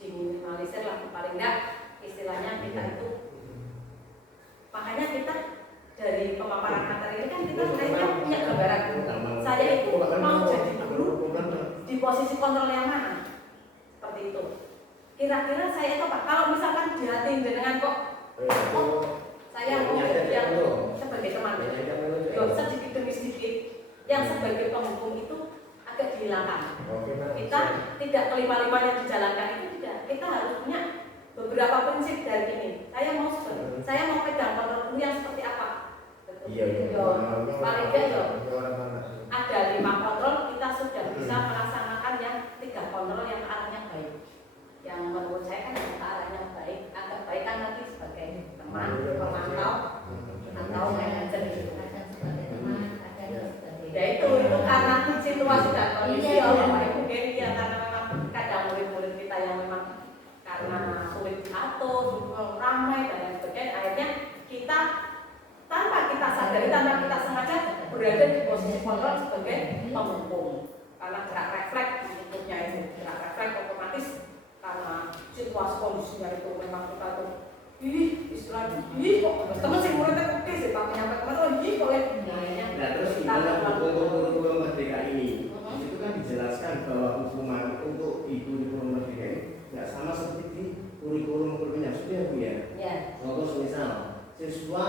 diminimalisir lah paling enggak istilahnya kita itu. Makanya kita dari pemaparan materi ini kan kita sebenarnya punya gambaran. Saya itu mau jadi guru di posisi kontrol yang mana? Seperti itu. Kira-kira saya itu Pak, kalau misalkan di hati jenengan kok saya mau yang sebagai teman sedikit demi sedikit yang sebagai penghukum itu agak dihilangkan. Kita tidak kelima-limanya dijalankan itu tidak. Kita harus punya beberapa prinsip dari ini. Saya mau pegang kontrol yang seperti apa? Iya. paling tidak ya ada 5 kontrol kita sudah bisa melaksanakan yang 3 kontrol yang arahnya baik. Yang menurut saya kan yang arahnya baik, agak baik kan lagi sebagai teman, pemantau atau manajer gitu. Ya itu karena situasi dan kondisi Bapak Ibu ya karena memang kadang murid-murid kita yang memang karena sulit diatur, ramai dan lain sebagainya, akhirnya kita tanpa kita sadari, tanpa kita sengaja berada di posisi kontrol sebagai penghukum. Karena gerak refleks bentuknya itu, gerak refleks otomatis karena situasi kondisinya itu memang kita tuh istilahnya, kok teman sih muridnya oke sih Pak menyampaikan teman, kok ya nah terus gimana kurikulum merdeka ini? Itu kan dijelaskan bahwa hukuman untuk ibu di kurikulum merdeka ini nggak sama seperti di kurikulum yang sudah Bu ya. Contoh misal siswa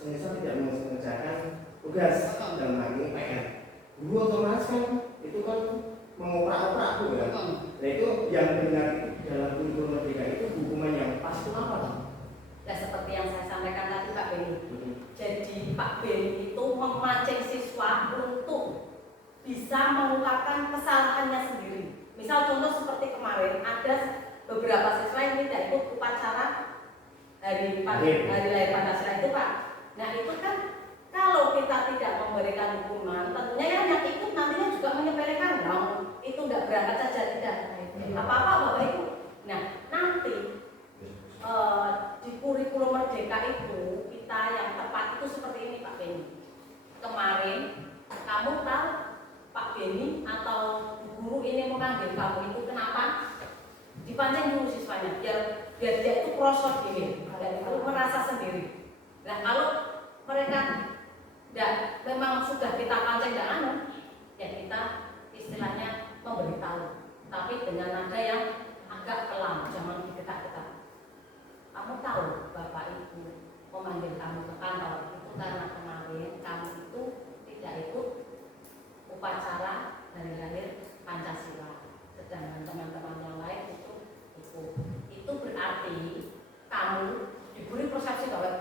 tidak mengerjakan tugas dalam hal ini PR, guru otomatis kan itu kan mengoprak-oprak Bu ya. Nah itu yang benar dalam kurikulum merdeka itu hukuman yang pas itu apa? Ya seperti yang saya sampaikan tadi Pak Beni. Jadi Pak Beni itu memancing siswa untuk bisa mengungkapkan kesalahannya sendiri. Misal contoh seperti kemarin ada beberapa siswa yang tidak ikut upacara hari lahir Pancasila itu Pak. Nah itu kan kalau kita tidak memberikan hukuman, tentunya yang ikut nantinya juga menyepelekan dong. Itu nggak berangkat saja tidak apa-apa Bapak Ibu. Nah nanti di kurikulum merdeka itu kita yang tepat itu seperti ini Pak Beni. Kemarin kamu tahu Pak Beni atau guru ini memanggil kamu itu kenapa? Dipancing dulu siswanya biar dia itu prosot gini dan itu merasa sendiri. Nah kalau mereka memang sudah kita pancing dan anu, ya kita istilahnya memberitahu, tapi dengan nada yang agak pelan, jangan digetak-getak. Kamu tahu Bapak Ibu memanggil kamu ke kantor itu karena kemarin kamu itu tidak ikut upacara hari lahir Pancasila, sedangkan teman-teman yang lain itu ikut. Itu berarti kamu diberi persepsi bahwa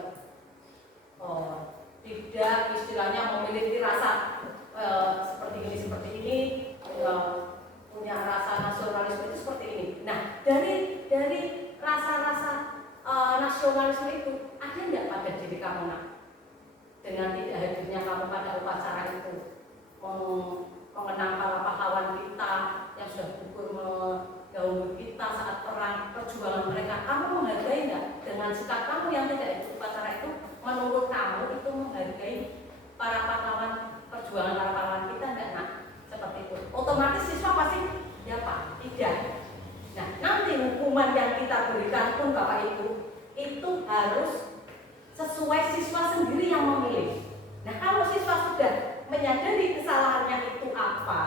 tidak istilahnya memiliki rasa seperti ini punya rasa nasionalisme itu seperti ini. Nah dari rasa-rasa nasionalisme itu ada nggak pada diri kamu nak? Dengan tidak hadirnya kamu pada upacara itu mengenang para pahlawan kita yang sudah gugur mendahului kita saat perang perjuangan mereka, kamu menghargai nggak dengan sikap kamu yang tidak ikut upacara itu? Menurut kamu itu menghargai para pahlawan perjuangan para pahlawan kita nggak nak? Seperti itu. Otomatis siswa pasti ya Pak tidak. Nah nanti hukuman yang kita berikan pun Bapak Ibu itu harus sesuai siswa sendiri yang memilih. Nah kalau siswa sudah menyadari kesalahannya itu apa,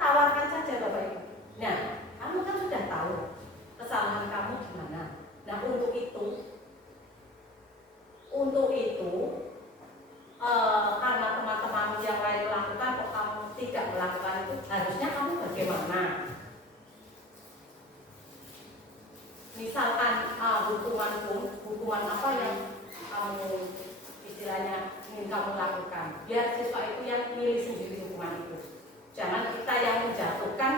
tawarkan saja Bapak Ibu. Nah kamu kan sudah tahu kesalahan kamu gimana. Nah untuk itu karena teman-teman yang lain melakukan kok kamu tidak melakukan itu, harusnya kamu bagaimana? Misalkan hukuman apa yang kamu istilahnya ingin kamu lakukan, biar siswa itu yang milih sendiri hukuman itu. Jangan kita yang menjatuhkan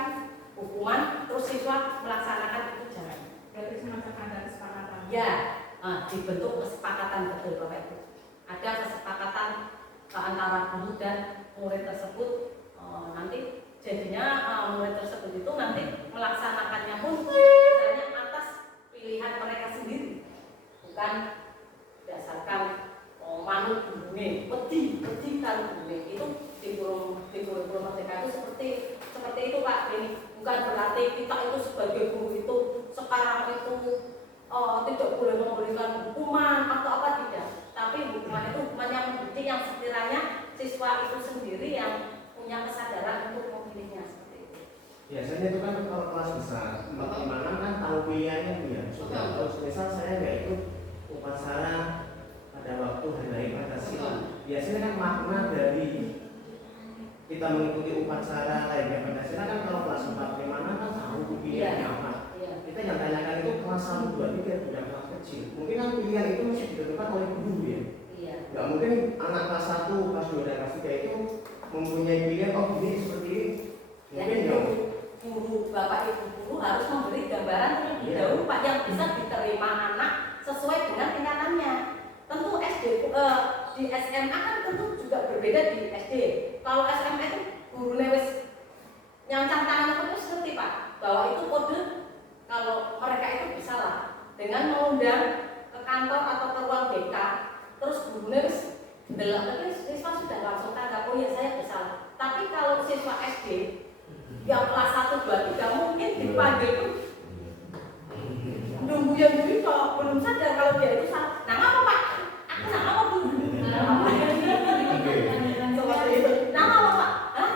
hukuman terus siswa melaksanakan itu, jangan. Berarti semacam ada kesepakatan. Ya, dibentuk kesepakatan betul Bapak Ibu. Ada kesepakatan antara guru dan murid tersebut. Nanti jadinya murid tersebut itu nanti melaksanakannya pun misalnya atas pilihan mereka sendiri, bukan berdasarkan manut gurunya, wedi kalau gurunya itu di kurikulum merdeka itu seperti itu Pak Beni. Bukan berarti kita itu sebagai guru itu sekarang itu tidak boleh memberikan hukuman atau apa, tidak. Tapi hukuman itu hukuman yang mendidik yang sekiranya siswa itu sendiri yang punya kesadaran untuk memilihnya seperti itu. Biasanya itu kan kalau kelas besar, bagaimana kan tahu pilihannya ya. Sudah tahu, misal saya nggak ikut upacara pada waktu hari Pancasila. Biasanya kan makna dari kita mengikuti upacara lahirnya Pancasila kan kalau kelas 4 bagaimana kan tahu pilihannya apa. Kita yang tanyakan itu kelas 1, 2, 3 tidak kelas kecil. Mungkin kan pilihan itu masih ditentukan oleh guru ya. Iya. Nggak mungkin anak kelas 1, kelas 2, dan kelas 3 itu mempunyai pilihan, oh ini seperti ini. Ya, Mungkin dong. guru, bapak ibu guru harus memberi gambaran terlebih dahulu Pak yang bisa diterima anak sesuai dengan tingkatannya. Tentu SD di SMA kan tentu juga berbeda di SD. Kalau SMA itu guru lewis yang tantangan terus ngerti Pak bahwa itu kode kalau mereka itu bisa lah dengan mengundang ke kantor atau ke ruang BK terus guru lewis delok tapi siswa sudah langsung tanggap oh ya saya bisa. Tapi kalau siswa SD yang kelas 1, 2, 3 mungkin dipanggil pun nunggu yang dulu kok belum sadar kalau dia itu salah. Nah apa Pak? Aku nak apa Bu? Seperti itu. Nah apa Pak? Hah?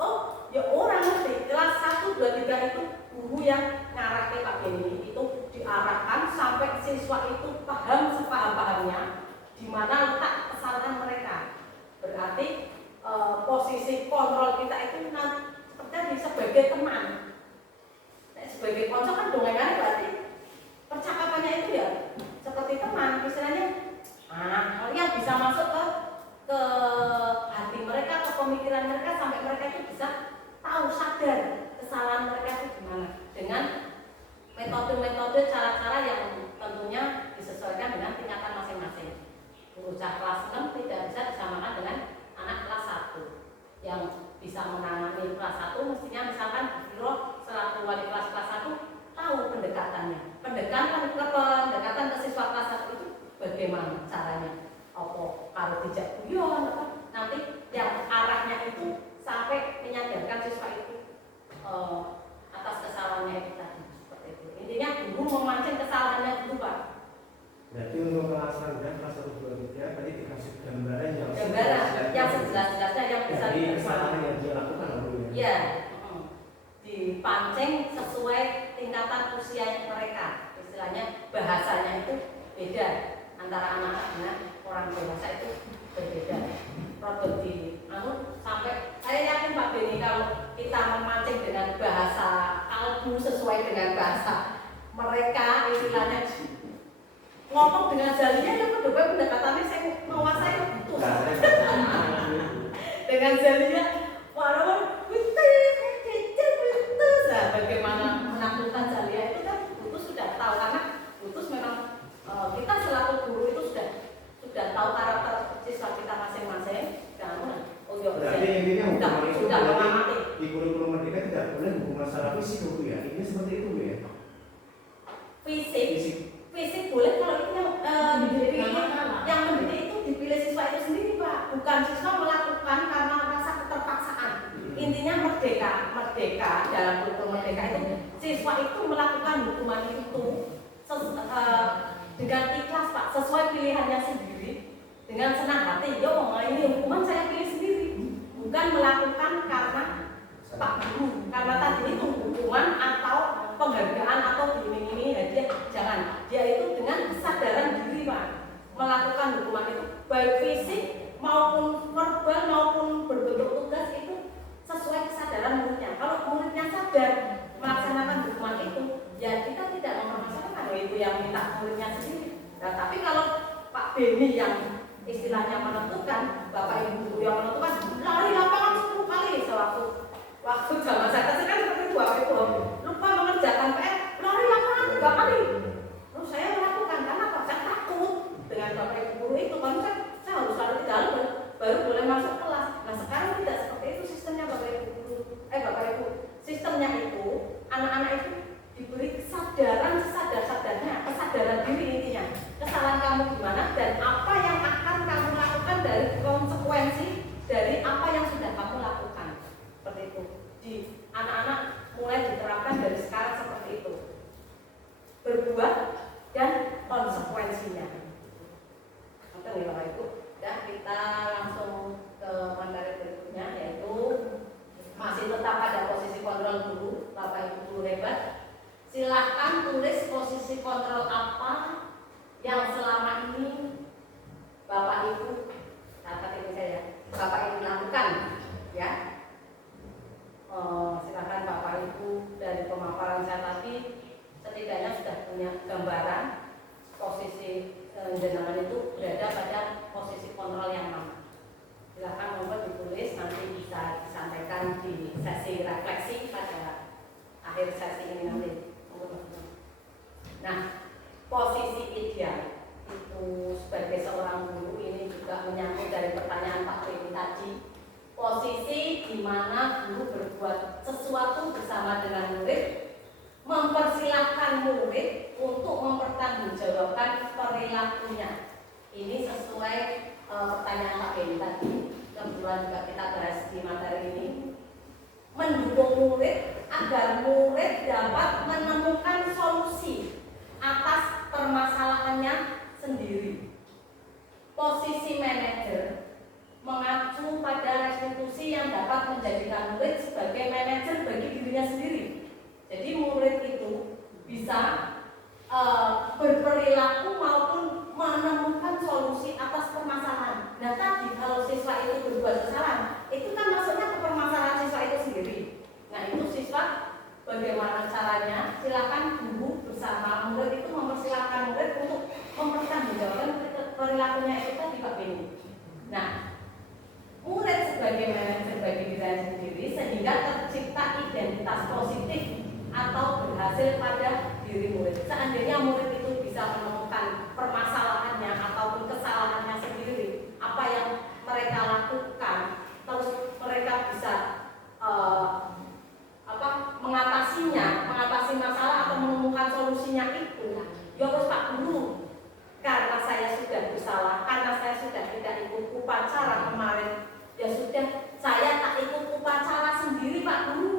Oh ya orang ngerti kelas 1, 2, 3 itu guru yang ngarah ke Pak Beni itu diarahkan sampai siswa itu paham sepaham-pahamnya di mana letak kesalahan mereka. Berarti posisi kontrol kita itu seperti sebagai teman. Sebagai konco kan dongengannya berarti percakapannya itu ya seperti teman, istilahnya yang bisa masuk ke hati mereka, ke pemikiran mereka sampai mereka itu bisa tahu sadar kesalahan mereka itu gimana dengan metode-metode cara-cara yang tentunya disesuaikan dengan tingkatan masing-masing. Bocah kelas 6 tidak bisa disamakan dengan anak kelas 1 yang bisa menangani kelas 1 mestinya misalkan Biro selaku wali kelas 1 tahu pendekatannya. Pendekatan ke siswa kelas 1 itu bagaimana caranya? Apa kalau dijak guyon apa nanti yang arahnya itu sampai menyadarkan siswa itu atas kesalahannya itu tadi seperti itu. Intinya guru memancing kesalahannya dulu Pak. Berarti untuk kelas rendah, kelas 1, 2, 3 tadi dikasih gambaran yang sejelas-jelasnya yang bisa jadi kesalahan yang dia lakukan ya? Iya, dipancing sesuai tingkatan usia mereka. Istilahnya bahasanya itu beda antara anak-anak dengan orang dewasa itu berbeda. Produk di sampai saya yakin Pak Beni kalau kita memancing dengan bahasa kalbu sesuai dengan bahasa mereka istilahnya ngomong dengan jalinya yang kedua pendekatannya saya menguasai putus dengan jalinya warawar putus bagaimana menaklukkan jalia itu kan putus sudah tahu karena putus memang kita selaku guru itu sudah tahu karakter siswa kita masing-masing dan berarti intinya hukuman itu sudah mengamati di kurikulum merdeka tidak boleh hukum masalah fisik Bu ya, ini seperti itu Bu ya? Fisik boleh kalau itu yang mendidik itu dipilih siswa itu sendiri Pak, bukan siswa melakukan karena rasa keterpaksaan. Intinya merdeka dalam kurikulum merdeka itu siswa itu melakukan hukuman itu dengan ikhlas Pak, sesuai pilihannya sendiri dengan senang hati. Yo ini hukuman saya pilih sendiri, bukan melakukan karena Pak Guru karena tadi itu hukuman atau penghargaan atau diiming-imingi hadiah. Jangan, dia itu dengan kesadaran diri Pak melakukan hukuman itu baik fisik maupun verbal maupun berbentuk tugas itu sesuai kesadaran muridnya. Kalau muridnya sadar melaksanakan hukuman itu ya kita tidak mempermasalahkan itu yang minta muridnya sendiri. Nah tapi kalau Pak Beni yang istilahnya menentukan, Bapak Ibu guru yang menentukan lari lapangan 10 kali waktu zaman saya kan seperti itu waktu itu lupa mengerjakan PR lari lapangan 3 kali. Terus saya melakukan karena apa? Saya takut dengan Bapak Ibu guru itu kan saya harus lari 3 kali baru boleh masuk kelas. Nah sekarang tidak seperti itu sistemnya Bapak Ibu guru. Bapak Ibu sistemnya itu anak-anak itu diberi kesadaran sesadar-sadarnya, kesadaran diri intinya. Kesalahan kamu gimana dan apa yang akan kamu lakukan dari konsekuensi dari apa yang sudah kamu lakukan. Seperti itu. Di anak-anak mulai diterapkan dari sekarang seperti itu. Berbuat dan konsekuensinya. Oke nih Bapak Ibu. Dan kita langsung ke materi berikutnya yaitu masih tetap pada posisi kontrol guru. Bapak Ibu guru hebat. Silahkan tulis posisi kontrol apa yang selama ini Bapak Ibu, kata ini saya, Bapak Ibu lakukan, ya. Silahkan Bapak Ibu dari pemaparan saya tadi setidaknya sudah punya gambaran posisi jenengan itu berada pada dari pertanyaan Pak Reni tadi, posisi di mana guru berbuat sesuatu bersama dengan murid, mempersilahkan murid untuk mempertanggungjawabkan perilakunya. Ini sesuai pertanyaan Pak Reni tadi. Kebetulan juga kita bahas di materi ini. Mendukung murid agar murid dapat menemukan solusi atas permasalahannya sendiri. Posisi manajer mengacu pada restitusi yang dapat menjadikan murid sebagai manajer bagi dirinya sendiri. Jadi murid itu bisa berperilaku maupun menemukan solusi atas permasalahan. Nah tadi kalau siswa itu berbuat kesalahan, itu kan masuknya ke permasalahan siswa itu sendiri. Nah itu siswa bagaimana caranya? Silakan guru bersama murid itu mempersilahkan murid untuk mempertanggungjawabkan perilakunya itu tadi Pak Beni. Nah murid sebagai manajer bagi diri sendiri sehingga tercipta identitas positif atau berhasil pada diri murid. Seandainya murid itu bisa menemukan permasalahannya ataupun kesalahannya sendiri, apa yang mereka lakukan, terus mereka bisa mengatasi masalah atau menemukan solusinya itu. Ya harus Pak Guru, karena saya sudah bersalah, karena saya sudah tidak ikut upacara kemarin, ya sudah saya tak ikut upacara sendiri Pak Guru.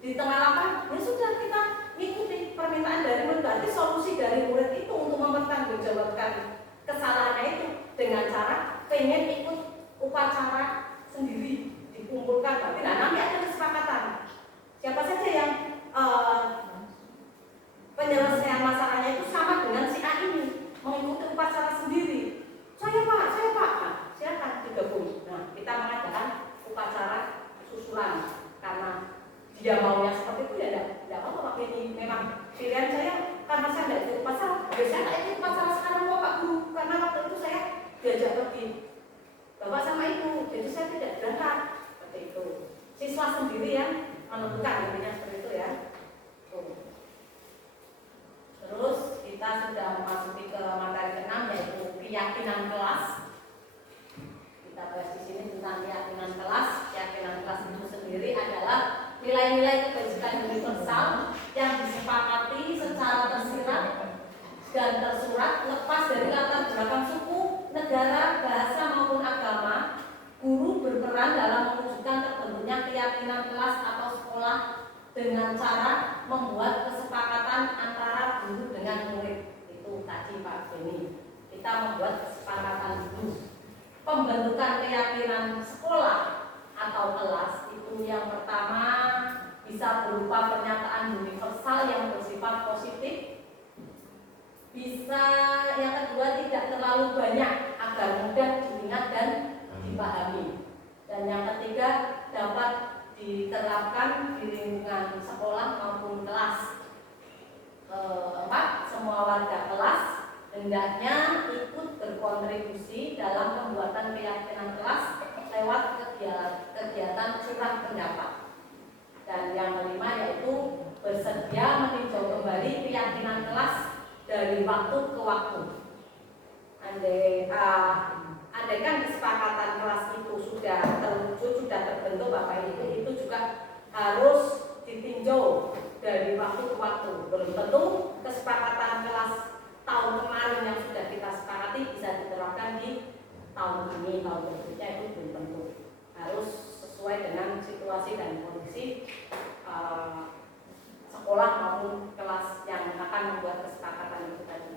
Di tengah lapangan, ya sudah kita ikuti permintaan dari murid. Berarti solusi dari murid itu untuk mempertanggungjawabkan kesalahannya itu dengan cara pengen ikut upacara sendiri, dikumpulkan. Berarti nanti ada kesepakatan. Siapa saja yang penyelesaian masalahnya itu sama dengan si A ini mengikuti upacara sendiri. Saya Pak. Nah, silakan digabung. Nah, kita mengadakan upacara susulan karena dia maunya seperti itu ya tidak apa-apa Pak Beni. Memang pilihan saya karena saya tidak ikut upacara. Ya saya tidak ikut upacara sekarang kok Pak Guru, karena waktu itu saya diajak pergi bapak sama ibu, jadi saya tidak berangkat seperti itu. Siswa sendiri yang menentukan intinya seperti itu ya. Terus kita sudah memasuki ke materi ke-6 yaitu keyakinan kelas. Kita bahas di sini tentang keyakinan kelas. Keyakinan kelas itu sendiri adalah nilai-nilai kebajikan universal yang disepakati secara tersirat dan tersurat lepas dari latar belakang suku, negara, bahasa maupun agama. Guru berperan dalam mewujudkan terbentuknya keyakinan kelas atau sekolah dengan cara membuat kesepakatan antara guru dengan murid. Itu tadi Pak Beni. Kita membuat kesepakatan dulu. Pembentukan keyakinan sekolah atau kelas itu yang pertama bisa berupa pernyataan universal yang bersifat positif. Bisa yang kedua tidak terlalu banyak agar mudah diingat dan dipahami. Dan yang ketiga dapat diterapkan di lingkungan sekolah maupun kelas. Keempat, semua warga kelas hendaknya ikut berkontribusi dalam pembuatan keyakinan kelas lewat kegiatan curah pendapat. Dan yang kelima yaitu bersedia meninjau kembali keyakinan kelas dari waktu ke waktu. Andaikan kesepakatan kelas itu sudah terwujud, sudah terbentuk Bapak Ibu, itu juga harus ditinjau dari waktu ke waktu. Belum tentu kesepakatan kelas tahun kemarin yang sudah kita sepakati bisa diterapkan di tahun ini, tahun berikutnya, itu belum tentu. Harus sesuai dengan situasi dan kondisi sekolah maupun kelas yang akan membuat kesepakatan itu tadi.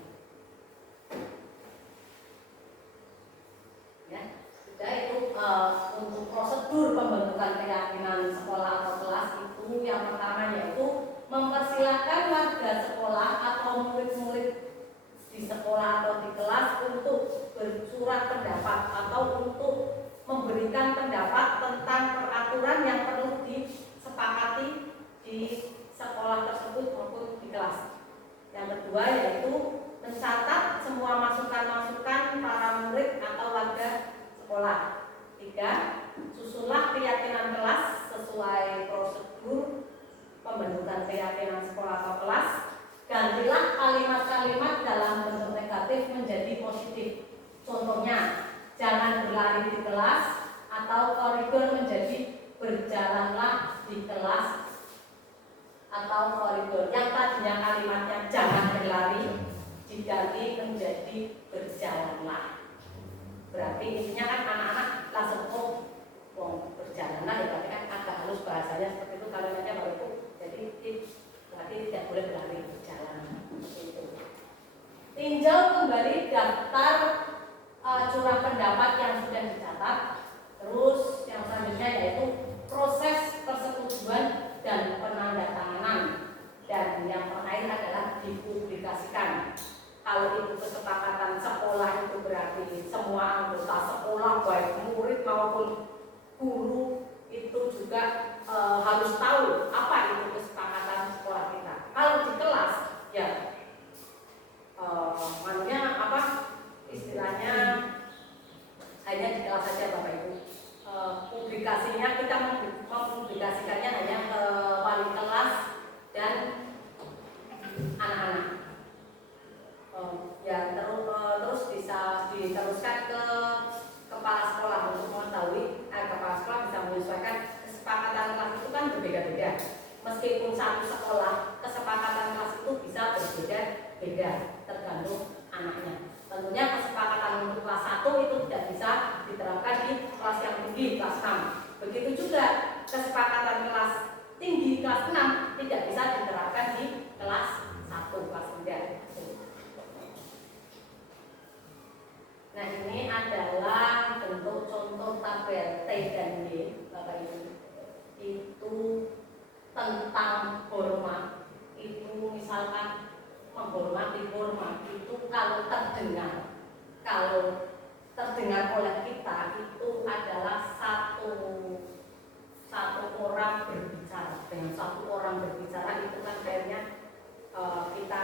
Ya, sudah itu untuk prosedur pembentukan keyakinan sekolah atau kelas itu yang pertama yaitu mempersilahkan warga sekolah atau murid-murid di sekolah atau di kelas untuk bersurat pendapat atau untuk memberikan pendapat tentang peraturan yang perlu disepakati di sekolah tersebut maupun di kelas. Yang kedua yaitu mencatat semua masukan-masukan para murid atau warga sekolah. 3. Susunlah keyakinan kelas sesuai prosedur pembentukan keyakinan sekolah atau kelas. Gantilah kalimat-kalimat dalam bentuk negatif menjadi positif. Contohnya, jangan berlari di kelas, atau koridor menjadi berjalanlah di kelas, atau koridor yang tadinya kalimatnya jangan berlari diganti menjadi berjalanlah. Berarti intinya kan anak-anak langsung berjalanlah ya, tapi kan agak halus bahasanya seperti itu kalimatnya Bapak Ibu. Jadi berarti tidak boleh berlari berjalan. Itu. Tinjau kembali daftar curah pendapat yang sudah dicatat. Terus yang selanjutnya yaitu proses persetujuan dan penandatanganan, dan yang terakhir adalah dipublikasikan. Kalau itu kesepakatan sekolah itu berarti semua anggota sekolah baik murid maupun guru itu juga harus tahu apa itu kesepakatan sekolah kita. Kalau di kelas ya manunya apa istilahnya hanya di kelas saja Bapak Ibu. Publikasinya kita mempublikasikannya hanya ke wali kelas dan anak-anak. Ya terus bisa diteruskan ke kepala sekolah untuk mengetahui kepala sekolah bisa menyesuaikan kesepakatan kelas itu kan berbeda-beda. Meskipun satu sekolah kesepakatan kelas itu bisa berbeda-beda tergantung anaknya. Tentunya kesepakatan untuk kelas 1 itu tidak bisa diterapkan di kelas yang tinggi, kelas 6. Begitu juga kesepakatan kelas tinggi, kelas 6 tidak bisa diterapkan di kelas 1, kelas 3. Nah ini adalah bentuk contoh tabel T dan Y Bapak Ibu. Itu tentang hormat. Itu misalkan menghormati hormat itu kalau terdengar oleh kita itu adalah satu orang berbicara. Dengan satu orang berbicara itu kan kayaknya kita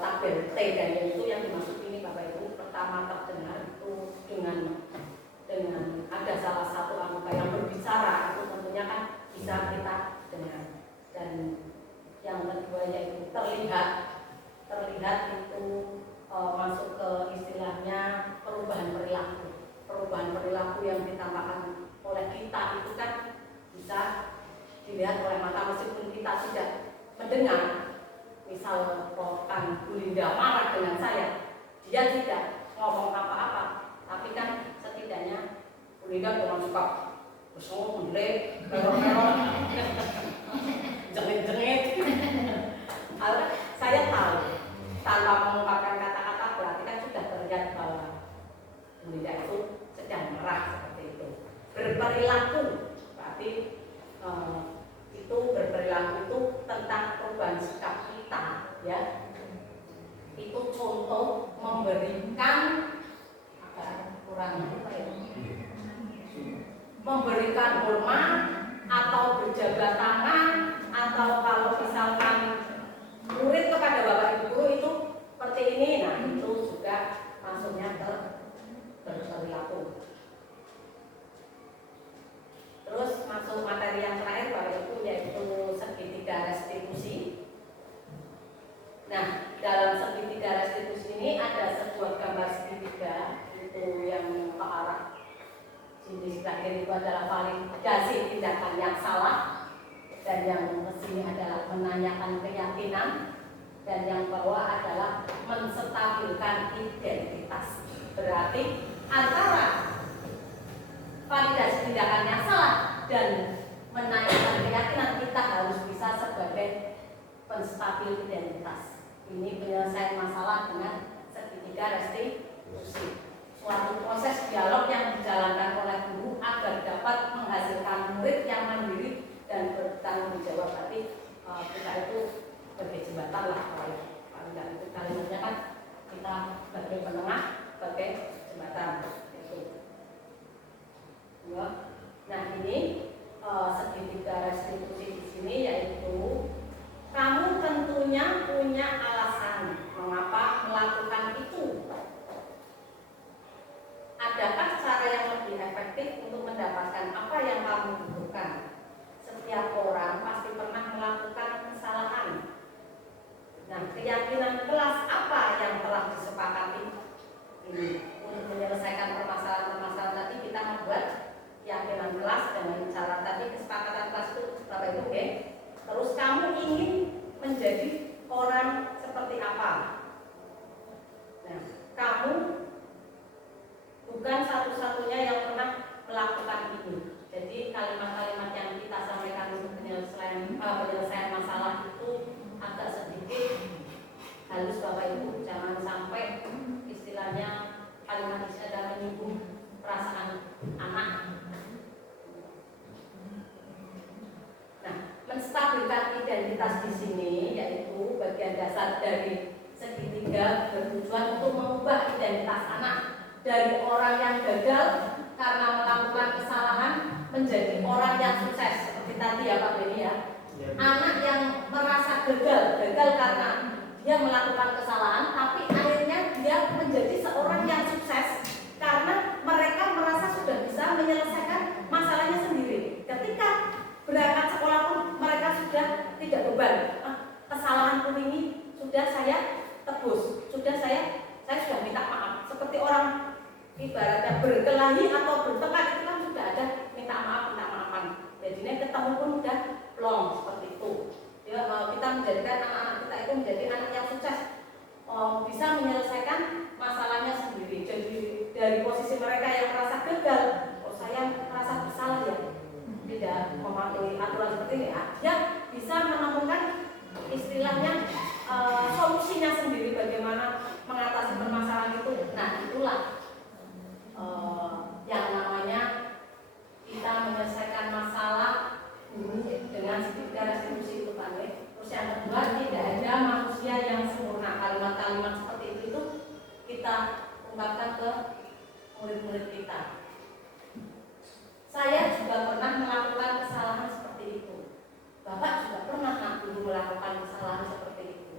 tabel T dan Y itu yang dimaksud ini Bapak Ibu. Pertama terdengar itu dengan ada salah satu anggota yang berbicara, itu tentunya kan bisa kita dengar. Dan yang kedua yaitu terlihat itu masuk ke istilahnya perubahan perilaku yang ditambahkan oleh kita itu kan bisa dilihat oleh mata meskipun kita tidak mendengar. Misal kan Bu Linda marah dengan saya, dia tidak ngomong apa-apa, tapi kan setidaknya Bu Linda cuma suka besok, mulai, merong-merong, jengit-jengit. Saya tahu tanpa mengungkapkan kata-kata berarti kan sudah terlihat bahwa Bu Linda itu sedang marah seperti itu. Berperilaku berarti itu berperilaku itu tentang perubahan sikap kita, ya. Itu contoh memberikan memberikan hormat atau berjabat tangan, atau kalau misalkan murid kepada Bapak Ibu guru itu seperti ini, nah itu juga masuknya ke berperilaku. Terus masuk materi yang terakhir Bapak Ibu yaitu segitiga restitusi. Nah, dalam segitiga restitusi ini ada sebuah gambar segitiga itu yang ke arah sini sebelah kiri itu adalah validasi tindakan yang salah, dan yang ke sini adalah menanyakan keyakinan, dan yang bawah adalah menstabilkan identitas. Berarti antara validasi tindakan yang salah dan menanyakan keyakinan kita harus bisa sebagai penstabil identitas. Ini penyelesaian masalah dengan segitiga restitusi. Suatu proses dialog yang dijalankan oleh guru agar dapat menghasilkan murid yang mandiri dan bertanggung jawab. Berarti kita itu sebagai jembatan lah, kalau tidak itu kalimatnya kan kita sebagai penengah, sebagai jembatan. Nah ini segitiga restitusi di sini yaitu kamu tentunya punya alasan mengapa melakukan itu. Adakah cara yang lebih efektif untuk mendapatkan apa yang kamu butuhkan? Setiap orang pasti pernah melakukan kesalahan. Nah, keyakinan kelas apa yang telah disepakati ini untuk buat keyakinan kelas dengan cara tadi kesepakatan kelas itu Bapak Ibu, oke? Terus kamu ingin menjadi orang seperti apa? Nah, kamu bukan satu-satunya yang pernah melakukan itu. Jadi kalimat-kalimat yang kita sampaikan untuk penyelesaian masalah itu agak sedikit halus Bapak Ibu, jangan sampai istilahnya kalimat ini ada menyinggung perasaan anak. Nah, menstabilkan identitas di sini yaitu bagian dasar dari segitiga bertujuan untuk mengubah identitas anak dari orang yang gagal karena melakukan kesalahan menjadi orang yang sukses seperti tadi ya Pak Beni ya. Anak yang merasa gagal karena dia melakukan kesalahan, tapi akhirnya dia menjadi seorang yang sukses karena mereka merasa sudah bisa menyelesaikan masalahnya sendiri. Ketika berangkat sekolah pun mereka sudah tidak beban. Kesalahanku ini sudah saya tebus, saya sudah minta maaf. Seperti orang ibaratnya berkelahi atau bertengkar itu kan sudah ada minta maafan. Jadinya ketemu pun udah plong seperti itu. Ya, kita menjadikan anak-anak kita itu menjadi anak yang sukses, bisa menyelesaikan masalahnya sendiri. Jadi dari posisi mereka yang merasa gagal, saya merasa bersalah ya, tidak mematuhi aturan seperti ini. Dia bisa menemukan istilahnya solusinya sendiri bagaimana mengatasi permasalahan itu. Nah itulah yang namanya kita menyelesaikan masalah dengan segitiga restitusi itu Pak. Terus yang kedua, tidak ada manusia yang sempurna. Kalimat-kalimat seperti itu kita ungkapkan ke murid-murid kita. Saya juga pernah melakukan kesalahan seperti itu. Bapak juga pernah dulu melakukan kesalahan seperti itu.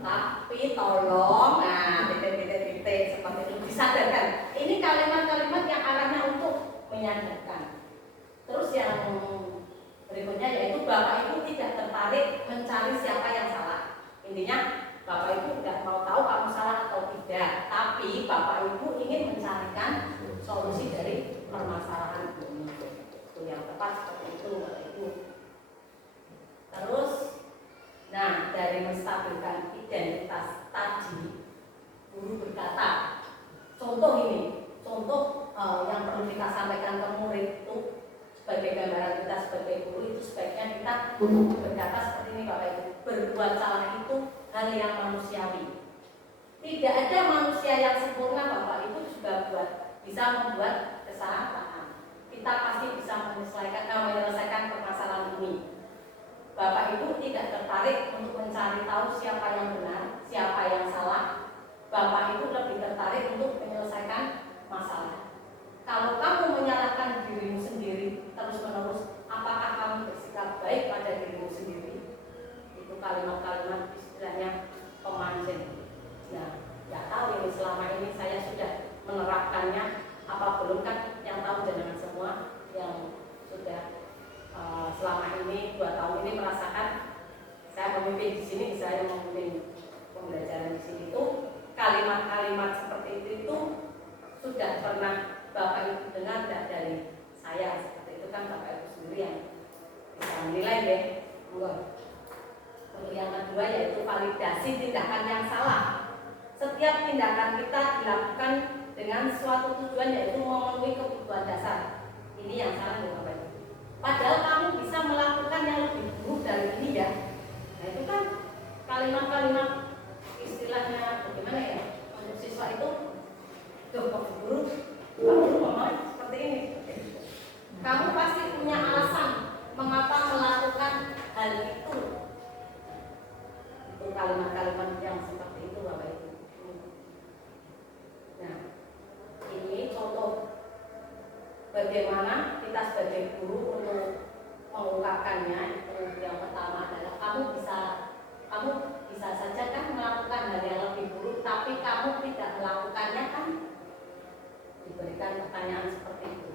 Tapi tolong, titik seperti itu disadarkan. Ini kalimat-kalimat yang arahnya untuk menyadarkan. Terus yang berikutnya yaitu Bapak Ibu tidak tertarik mencari siapa yang salah. Intinya Bapak Ibu tidak mau tahu kamu salah atau tidak, tapi Bapak Ibu ingin mencarikan solusi dari permasalahan ini. Itu yang tepat seperti itu Bapak Ibu. Terus, nah dari menstabilkan identitas tadi, guru berkata, contoh yang perlu kita sampaikan ke murid itu sebagai gambaran kita sebagai guru itu sebaiknya kita berkata seperti ini Bapak Ibu, berbuat salah itu hal yang manusiawi. Tidak ada manusia yang sempurna Bapak Ibu juga bisa membuat kesalahan. Kita pasti bisa menyelesaikan permasalahan ini. Bapak Ibu tidak tertarik untuk mencari tahu siapa yang benar, siapa yang salah. Bapak Ibu lebih tertarik untuk menyelesaikan masalah. Kalau kamu menyalahkan dirimu sendiri terus-menerus, apakah kamu bersikap baik pada dirimu sendiri? Itu kalimat-kalimat istilahnya pemancing. Nah, nggak tahu ini selama ini saya sudah menerapkannya apa belum, kan yang tahu jenengan semua yang sudah selama ini 2 tahun ini merasakan saya memimpin di sini, saya memimpin pembelajaran di sini itu kalimat-kalimat seperti itu sudah pernah Bapak Ibu dengar dari saya. Seperti itu kan Bapak Ibu sendiri yang bisa menilai deh. Untuk yang kedua yaitu validasi tindakan yang salah. Setiap tindakan kita dilakukan dengan suatu tujuan yaitu memenuhi kebutuhan dasar. Ini yang salah ya Bapak Ibu. Padahal kamu bisa melakukan yang lebih buruk dari ini ya. Nah itu kan kalimat-kalimat istilahnya bagaimana ya untuk siswa itu buruk. Kamu ngomong seperti ini. Kamu pasti punya alasan mengapa melakukan hal itu. Itu kalimat-kalimat yang seperti itu Bapak Ibu. Nah, ini contoh bagaimana kita sebagai guru untuk mengungkapkannya. Itu yang pertama adalah kamu bisa saja kan melakukan hal yang lebih buruk, tapi kamu tidak melakukannya kan. Diberikan pertanyaan seperti itu.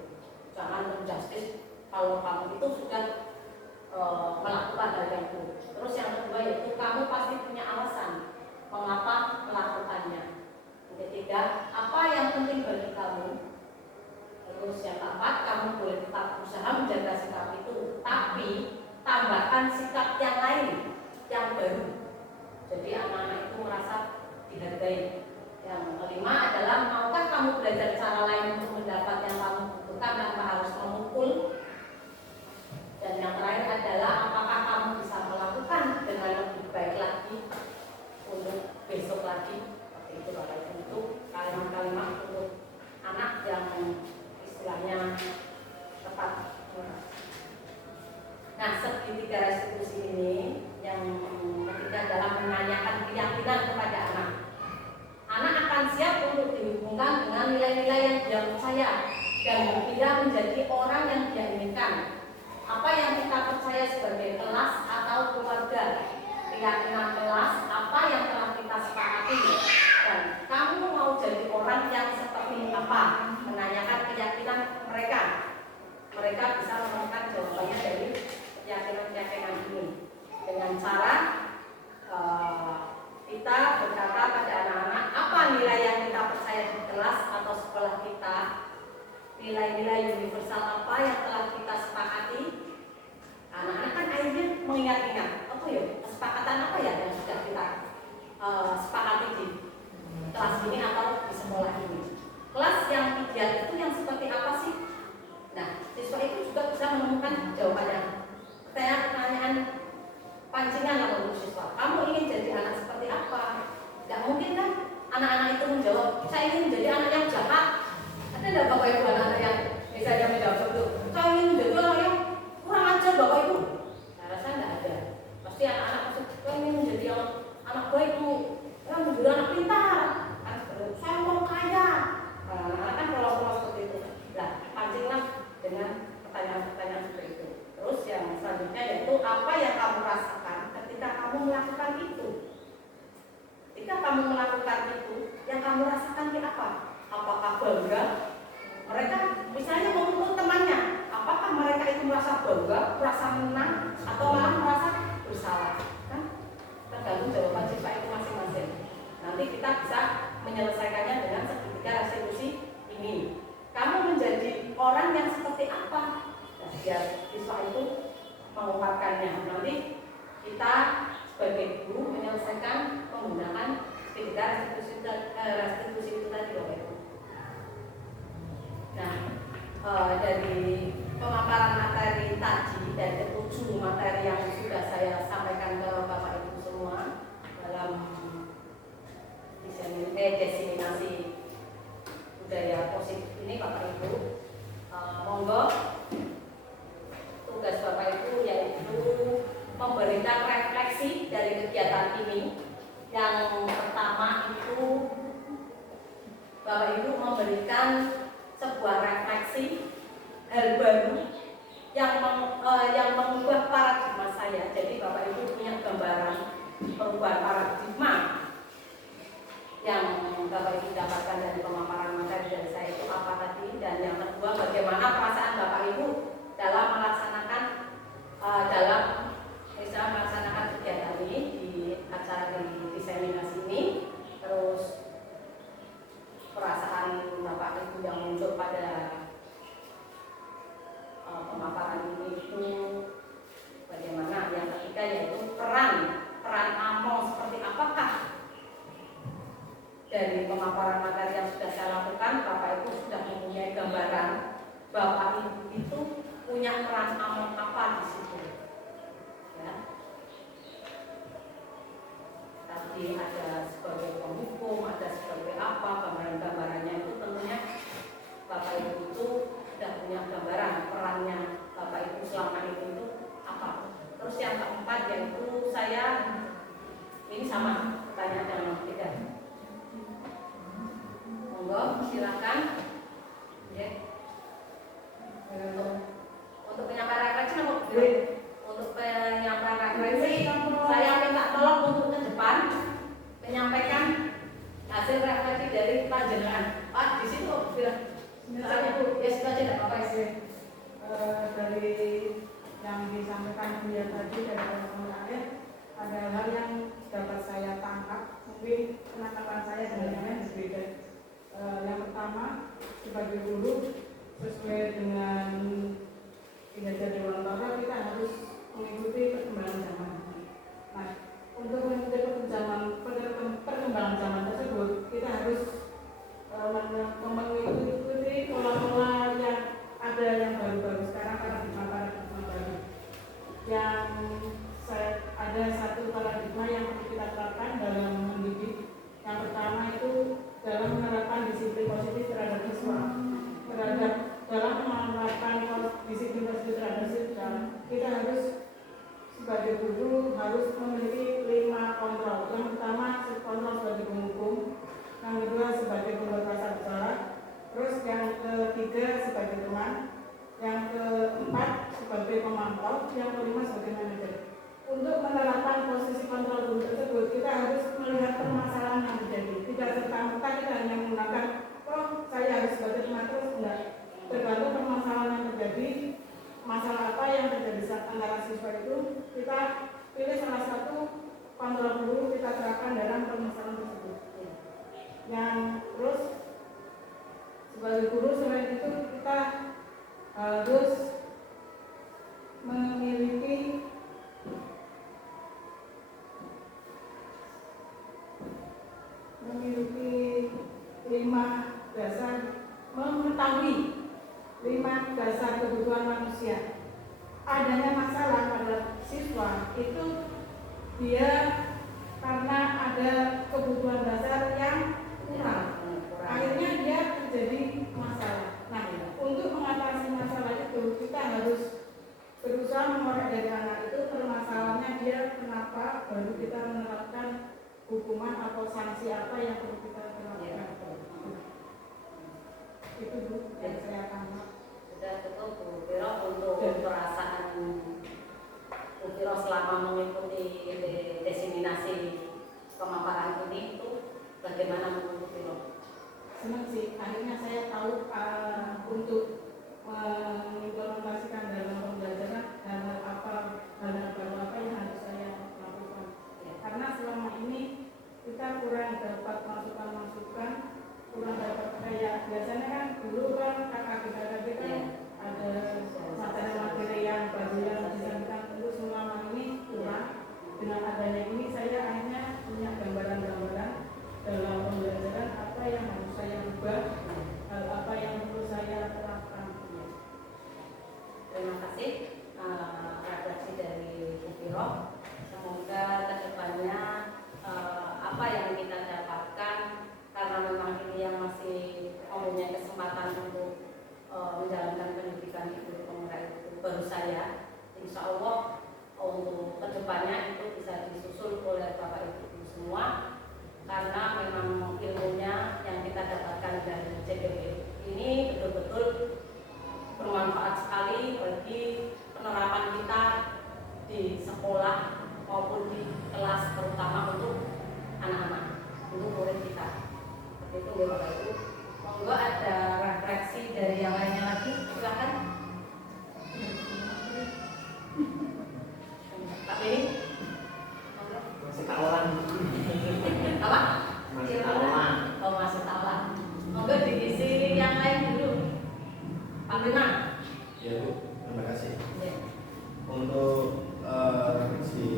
Jangan menjustis kalau kamu itu sudah melakukan hal yang buruk. Terus yang kedua yaitu kamu pasti punya alasan mengapa melakukannya. Yang ketiga, apa yang penting bagi kamu. Terus yang menunjukkan sikap yang lain, yang baru. Jadi anak-anak itu merasa dihargai. Yang kelima adalah maukah kamu belajar cara lain untuk mendapat yang kamu butuhkan tanpa harus memukul. Dan yang terakhir adalah apakah kamu bisa melakukan dengan lebih baik lagi untuk besok lagi. Seperti itu Bapak Ibu, untuk kalimat-kalimat untuk anak yang istilahnya tepat. Nah, segitiga restitusi ini yang ketiga adalah menanyakan keyakinan kepada anak. Anak akan siap untuk dihubungkan dengan nilai-nilai yang dia percaya dan berpindah menjadi orang yang dia inginkan. Apa yang kita percaya sebagai kelas atau keluarga, keyakinan kelas, apa yang telah kita sepakati, dan kamu mau jadi orang yang seperti apa? Menanyakan keyakinan mereka. Mereka bisa menemukan jawabannya dari keyakinan-keyakinan ini dengan cara kita berkata pada anak-anak apa nilai yang kita percaya di kelas atau sekolah kita, nilai-nilai universal apa yang telah kita sepakati. Anak-anak kan akhirnya mengingat-ingat, apa ya, kesepakatan apa ya yang sudah kita sepakati di kelas ini atau di sekolah ini. Kelas yang ideal itu yang seperti apa sih? Nah, siswa itu juga bisa menemukan jawabannya. Pertanyaan pancingan lah untuk siswa. Kamu ingin jadi anak seperti apa? Gak mungkin kan anak-anak itu menjawab, saya ingin menjadi anak yang jahat. Ada enggak Bapak Ibu anak-anak yang misalnya menjawab itu? Saya ingin menjadi orang yang kurang ajar Bapak Ibu. Saya rasa enggak ada. Pasti anak-anak maksud, saya ingin menjadi anak baik Bu, saya menjadi anak pintar. Kan saya mau kaya. Nah, anak-anak kan pola-pola seperti itu. Nah, pancinglah dengan pertanyaan-pertanyaan seperti itu. Terus yang selanjutnya yaitu apa yang kamu rasakan ketika kamu melakukan itu. Ketika kamu melakukan itu, yang kamu rasakan ini apa? Apakah bangga? Mereka misalnya memukul temannya, apakah mereka itu merasa bangga, merasa menang, atau malah merasa bersalah? Kan tergantung jawaban siswa itu masing-masing. Nanti kita bisa menyelesaikannya dengan segitiga restitusi ini. Kamu menjadi orang yang seperti apa? Nah, biar siswa itu mengungkapkannya. Nanti kita sebagai guru menyelesaikan menggunakan segitiga restitusi itu tadi Bapak Ibu. Nah, dari pemaparan materi tadi dari 7 materi yang sudah saya sampaikan ke Bapak Ibu semua dalam diseminasi budaya positif ini Bapak Ibu, monggo tugas Bapak Ibu yaitu memberikan refleksi dari kegiatan ini. Yang pertama itu Bapak Ibu memberikan sebuah refleksi hal baru yang mengubah paradigma saya. Jadi Bapak Ibu punya gambaran perubahan paradigma yang Bapak Ibu dapatkan dari pemaparan materi dari saya itu apa tadi. Dan yang kedua, bagaimana perasaan Bapak Ibu dalam melaksanakan kegiatan ini di acara di diseminasi ini. Terus perasaan Bapak Ibu yang muncul pada pemaparan ini itu bagaimana. Yang ketiga yaitu peran AMO seperti apakah. Dari pemaparan materi yang sudah saya lakukan, Bapak Ibu sudah mempunyai gambaran Bapak Ibu itu punya peran AMO apa di situ. Ya. Tadi ada sebagai penghukum, ada sebagai apa, gambaran-gambarannya itu tentunya Bapak Ibu itu sudah punya gambaran perannya Bapak Ibu selama itu apa. Terus yang keempat yaitu saya ini sama pertanyaan yang ketiga. Monggo silakan. Ya. Untuk penyampaian refleksi untuk penyampaian refleksi saya minta tolong untuk ke depan menyampaikan hasil refleksi dari panjenengan. Pak di situ bilang misalnya Bu, ya sudah tidak apa-apa ya. Dari yang disampaikan dia tadi dari teman-teman ada hal yang dapat saya tangkap, mungkin penangkapan saya dengan yang lain berbeda. Yang pertama, sebagai guru sesuai dengan kinerja Dewan Pembina kita harus mengikuti perkembangan yang kelima sebagai manajer. Untuk menerapkan posisi kontrol guru tersebut, kita harus melihat permasalahan yang terjadi. Tidak serta-merta kita hanya menggunakan, oh saya harus sebagai terus, enggak. Tergantung permasalahan yang terjadi, masalah apa yang terjadi antara siswa itu, kita pilih salah satu kontrol guru, kita terapkan dalam permasalahan tersebut. Yang terus sebagai guru selain itu kita harus memiliki mengetahui 5 dasar kebutuhan manusia. Adanya masalah pada siswa itu dia karena ada kebutuhan dasar yang kurang. Akhirnya dia terjadi masalah. Nah, untuk mengatasi masalah itu kita harus berusaha mengorek dari anak itu permasalahannya dia kenapa, baru kita menerapkan hukuman atau sanksi apa yang perlu kita terapkan. Itu Bu yang saya tangkap. Sudah cukup Bu Viro untuk perasaan Bu Viro selama mengikuti diseminasi pemaparan ini itu bagaimana menurut Bu Viro? Senang sih, akhirnya saya tahu untuk mengimplementasikan dalam pembelajaran hal baru apa yang harus saya lakukan. Karena selama ini kita kurang dapat masukan-masukan, kurang dapat kayak biasanya kan dulu kan kakak kita kan ada materi-materi yang baru yang disampaikan, untuk selama ini kurang. Dengan adanya ini saya akhirnya punya gambaran-gambaran dalam pembelajaran apa yang harus saya ubah, apa yang perlu saya terapkan. Terima kasih refleksi dari Bu Viro. Semoga kedepannya apa yang kita dapatkan, karena memang ini yang masih mempunyai kesempatan untuk menjalankan pendidikan ibu pemuda itu baru saya, insya Allah untuk kedepannya itu bisa disusul oleh Bapak Ibu semua, karena memang ilmunya yang kita dapatkan dari CPP ini betul-betul bermanfaat sekali bagi penerapan kita di sekolah maupun di kelas, terutama untuk anak-anak, untuk murid kita. Seperti itu ya Bapak Ibu. Monggo ada refleksi dari yang lainnya lagi, silakan. Pak Beni, Masih tawaran. apa? Masih tawaran. Oh, masih tawaran. Monggo diisi yang lain dulu. Pak Bima. Ya Bu, terima kasih. Ya. Untuk refleksi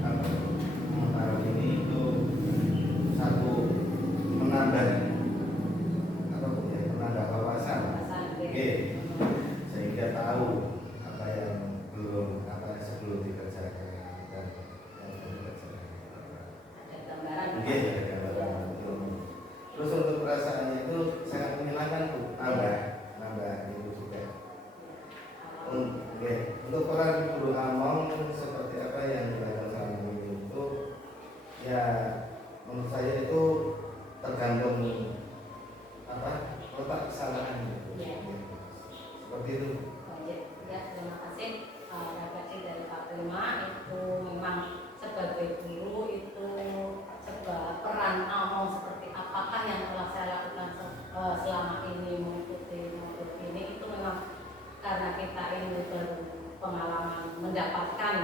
pemaparan ini itu satu menambah menambah wawasan, oke, sehingga tahu apa yang sebelum dikerjakan dan yang dikerjakan. Ada gambaran. Oke, ada gambaran. Terus untuk perasaannya itu sangat menyenangkan Bu, nambah itu juga. Oke, untuk peran guru Among seperti apa yang dilakukan selama ini itu, ya menurut saya itu tergantung letak kesalahannya. Seperti itu. Ya, terima kasih. Refleksi dari Pak Prima itu memang sebagai guru itu peran Among seperti apakah yang telah saya lakukan selama ini mengikuti modul ini, itu memang karena kita ini berpengalaman mendapatkan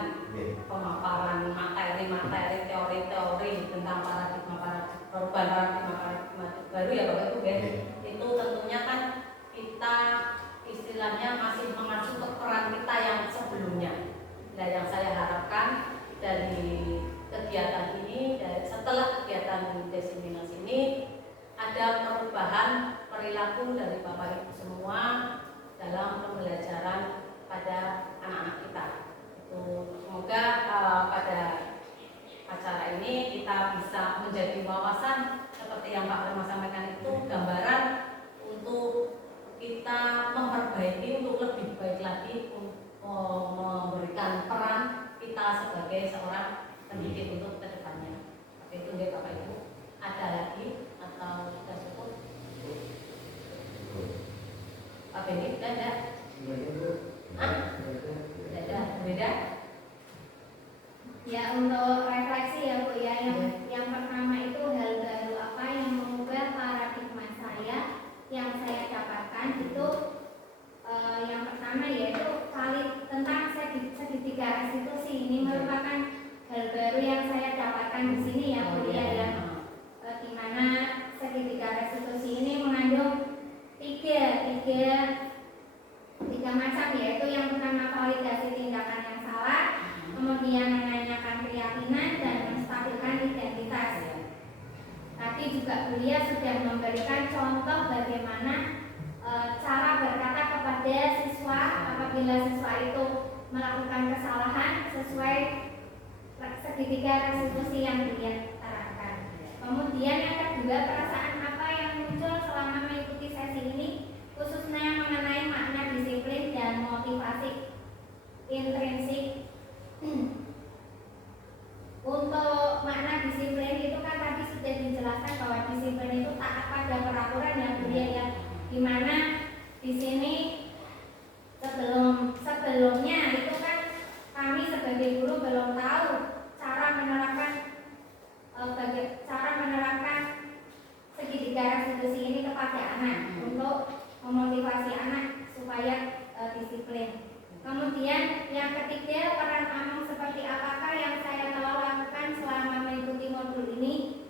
pemaparan materi-materi, teori-teori tentang paradigma baru ya Bapak Ibu ya. Itu tentunya kan kita istilahnya masih mengacu ke peran kita yang sebelumnya. Nah, yang saya harapkan dari kegiatan ini, setelah kegiatan diseminasi ini, ada perubahan perilaku dari Bapak Ibu semua dalam pembelajaran pada anak-anak kita. Itu semoga pada acara ini kita bisa menjadi wawasan seperti yang Pak Prima sampaikan, itu gambaran untuk kita memperbaiki untuk lebih baik lagi memberikan peran kita sebagai seorang pendidik untuk kedepannya. Itu ya Bapak Ibu. Ada lagi atau sudah cukup? Pak Beni, ada? Beda. Ya, untuk refleksi ya Bu ya, yang pertama itu hal baru apa yang mengubah paradigma saya yang saya dapatkan itu yang pertama yaitu tentang segitiga restitusi. Ini merupakan hal baru yang saya dapatkan di sini ya Bu ya, di mana segitiga restitusi ini mengandung tiga macam, yaitu yang pertama validasi tindakan yang salah, kemudian menanyakan keyakinan dan menstabilkan identitas. Tadi juga beliau sudah memberikan contoh bagaimana cara berkata kepada siswa apabila siswa itu melakukan kesalahan sesuai segitiga restitusi yang beliau terapkan. Kemudian yang kedua, perasaan apa yang muncul selama mengikuti sesi ini, khususnya mengenai makna disiplin dan motivasi intrinsik. Untuk makna disiplin itu kan tadi sudah dijelaskan bahwa disiplin itu taat pada peraturan yang beliau ya, dimana di sini sebelumnya itu kan kami sebagai guru belum tahu cara menerapkan segitiga restitusi ini kepada anak untuk memotivasi anak supaya disiplin. Kemudian yang ketiga, peran Among seperti apakah yang saya telah lakukan selama mengikuti modul ini.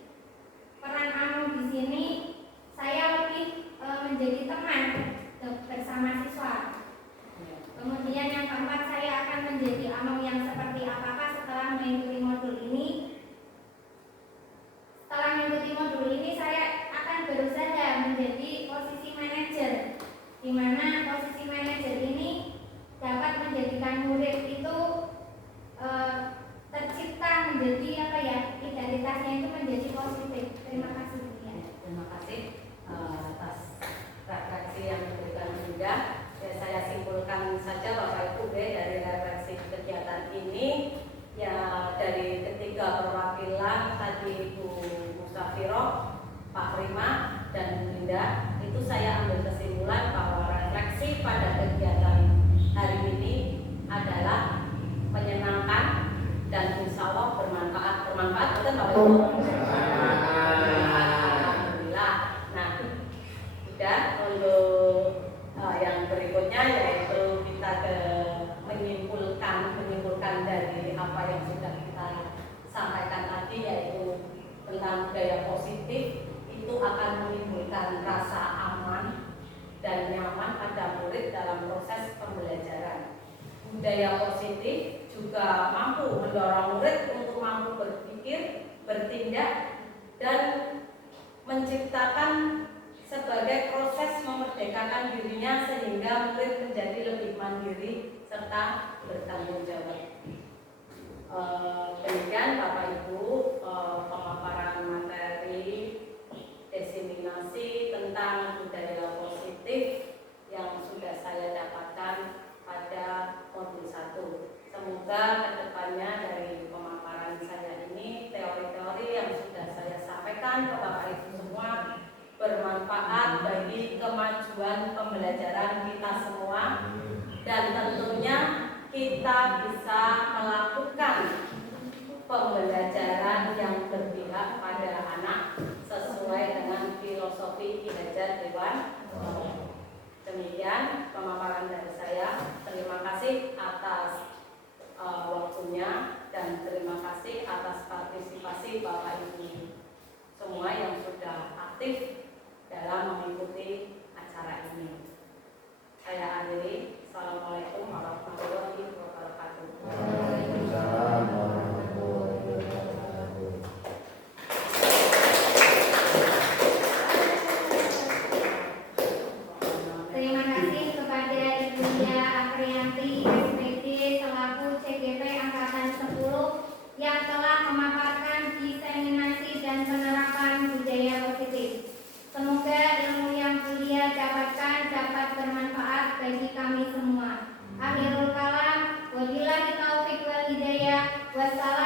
Peran Among di sini saya lebih menjadi teman bersama siswa. Kemudian yang keempat, saya akan menjadi Among yang seperti apakah setelah mengikuti modul ini. Setelah mengikuti modul ini saya akan berusaha menjadi posisi manajer, di mana posisi manajer ini dapat menjadikan murid itu tercipta menjadi identitasnya itu menjadi positif. Terima kasih. Terima kasih atas refleksi yang diberikan Bunda. Ya, saya simpulkan saja Bapak Ibu dari refleksi kegiatan ini ya, dari ketiga perwakilan tadi Ibu Musafiroh, Pak Rima dan Bunda, itu saya ambil kesimpulan bahwa refleksi pada kegiatan hari ini adalah menyenangkan dan insya Allah bermanfaat, betul Bapak Ibu? Alhamdulillah. Nah, sudah untuk yang berikutnya yaitu kita menyimpulkan dari apa yang sudah kita sampaikan tadi, yaitu tentang budaya positif itu akan menimbulkan rasa aman dan nyaman pada murid dalam proses pembelajaran. Budaya positif juga mampu mendorong murid untuk mampu berpikir, bertindak, dan menciptakan sebagai proses memerdekakan dirinya sehingga murid menjadi lebih mandiri serta bertanggung jawab. Demikian Bapak Ibu pemaparan materi diseminasi tentang budaya positif yang sudah saya dapatkan pada modul 1. Semoga kedepannya dari pemaparan saya ini, teori-teori yang sudah saya sampaikan ke Bapak Ibu semua bermanfaat bagi kemajuan pembelajaran kita semua, dan tentunya kita bisa melakukan pembelajaran yang berpihak pada anak sesuai dengan filosofi Ki Hajar Dewan. Demikian pemaparan dari saya. Terima kasih atas waktunya dan terima kasih atas partisipasi Bapak Ibu semua yang sudah aktif dalam mengikuti acara ini. Saya akhiri. Assalamualaikum warahmatullahi wabarakatuh. Waalaikumsalam warahmatullahi wabarakatuh. Terima kasih kepada Ibu Dia Aprianti, SPD selaku CGP Angkatan 10 yang telah memaparkan diseminasi dan penerapan budaya positif. Semoga ilmu yang beliau dapatkan dapat bermanfaat bagi kami semua. Akhirul kalam, wabillahi taufiq wal hidayah. Wassalamualaikum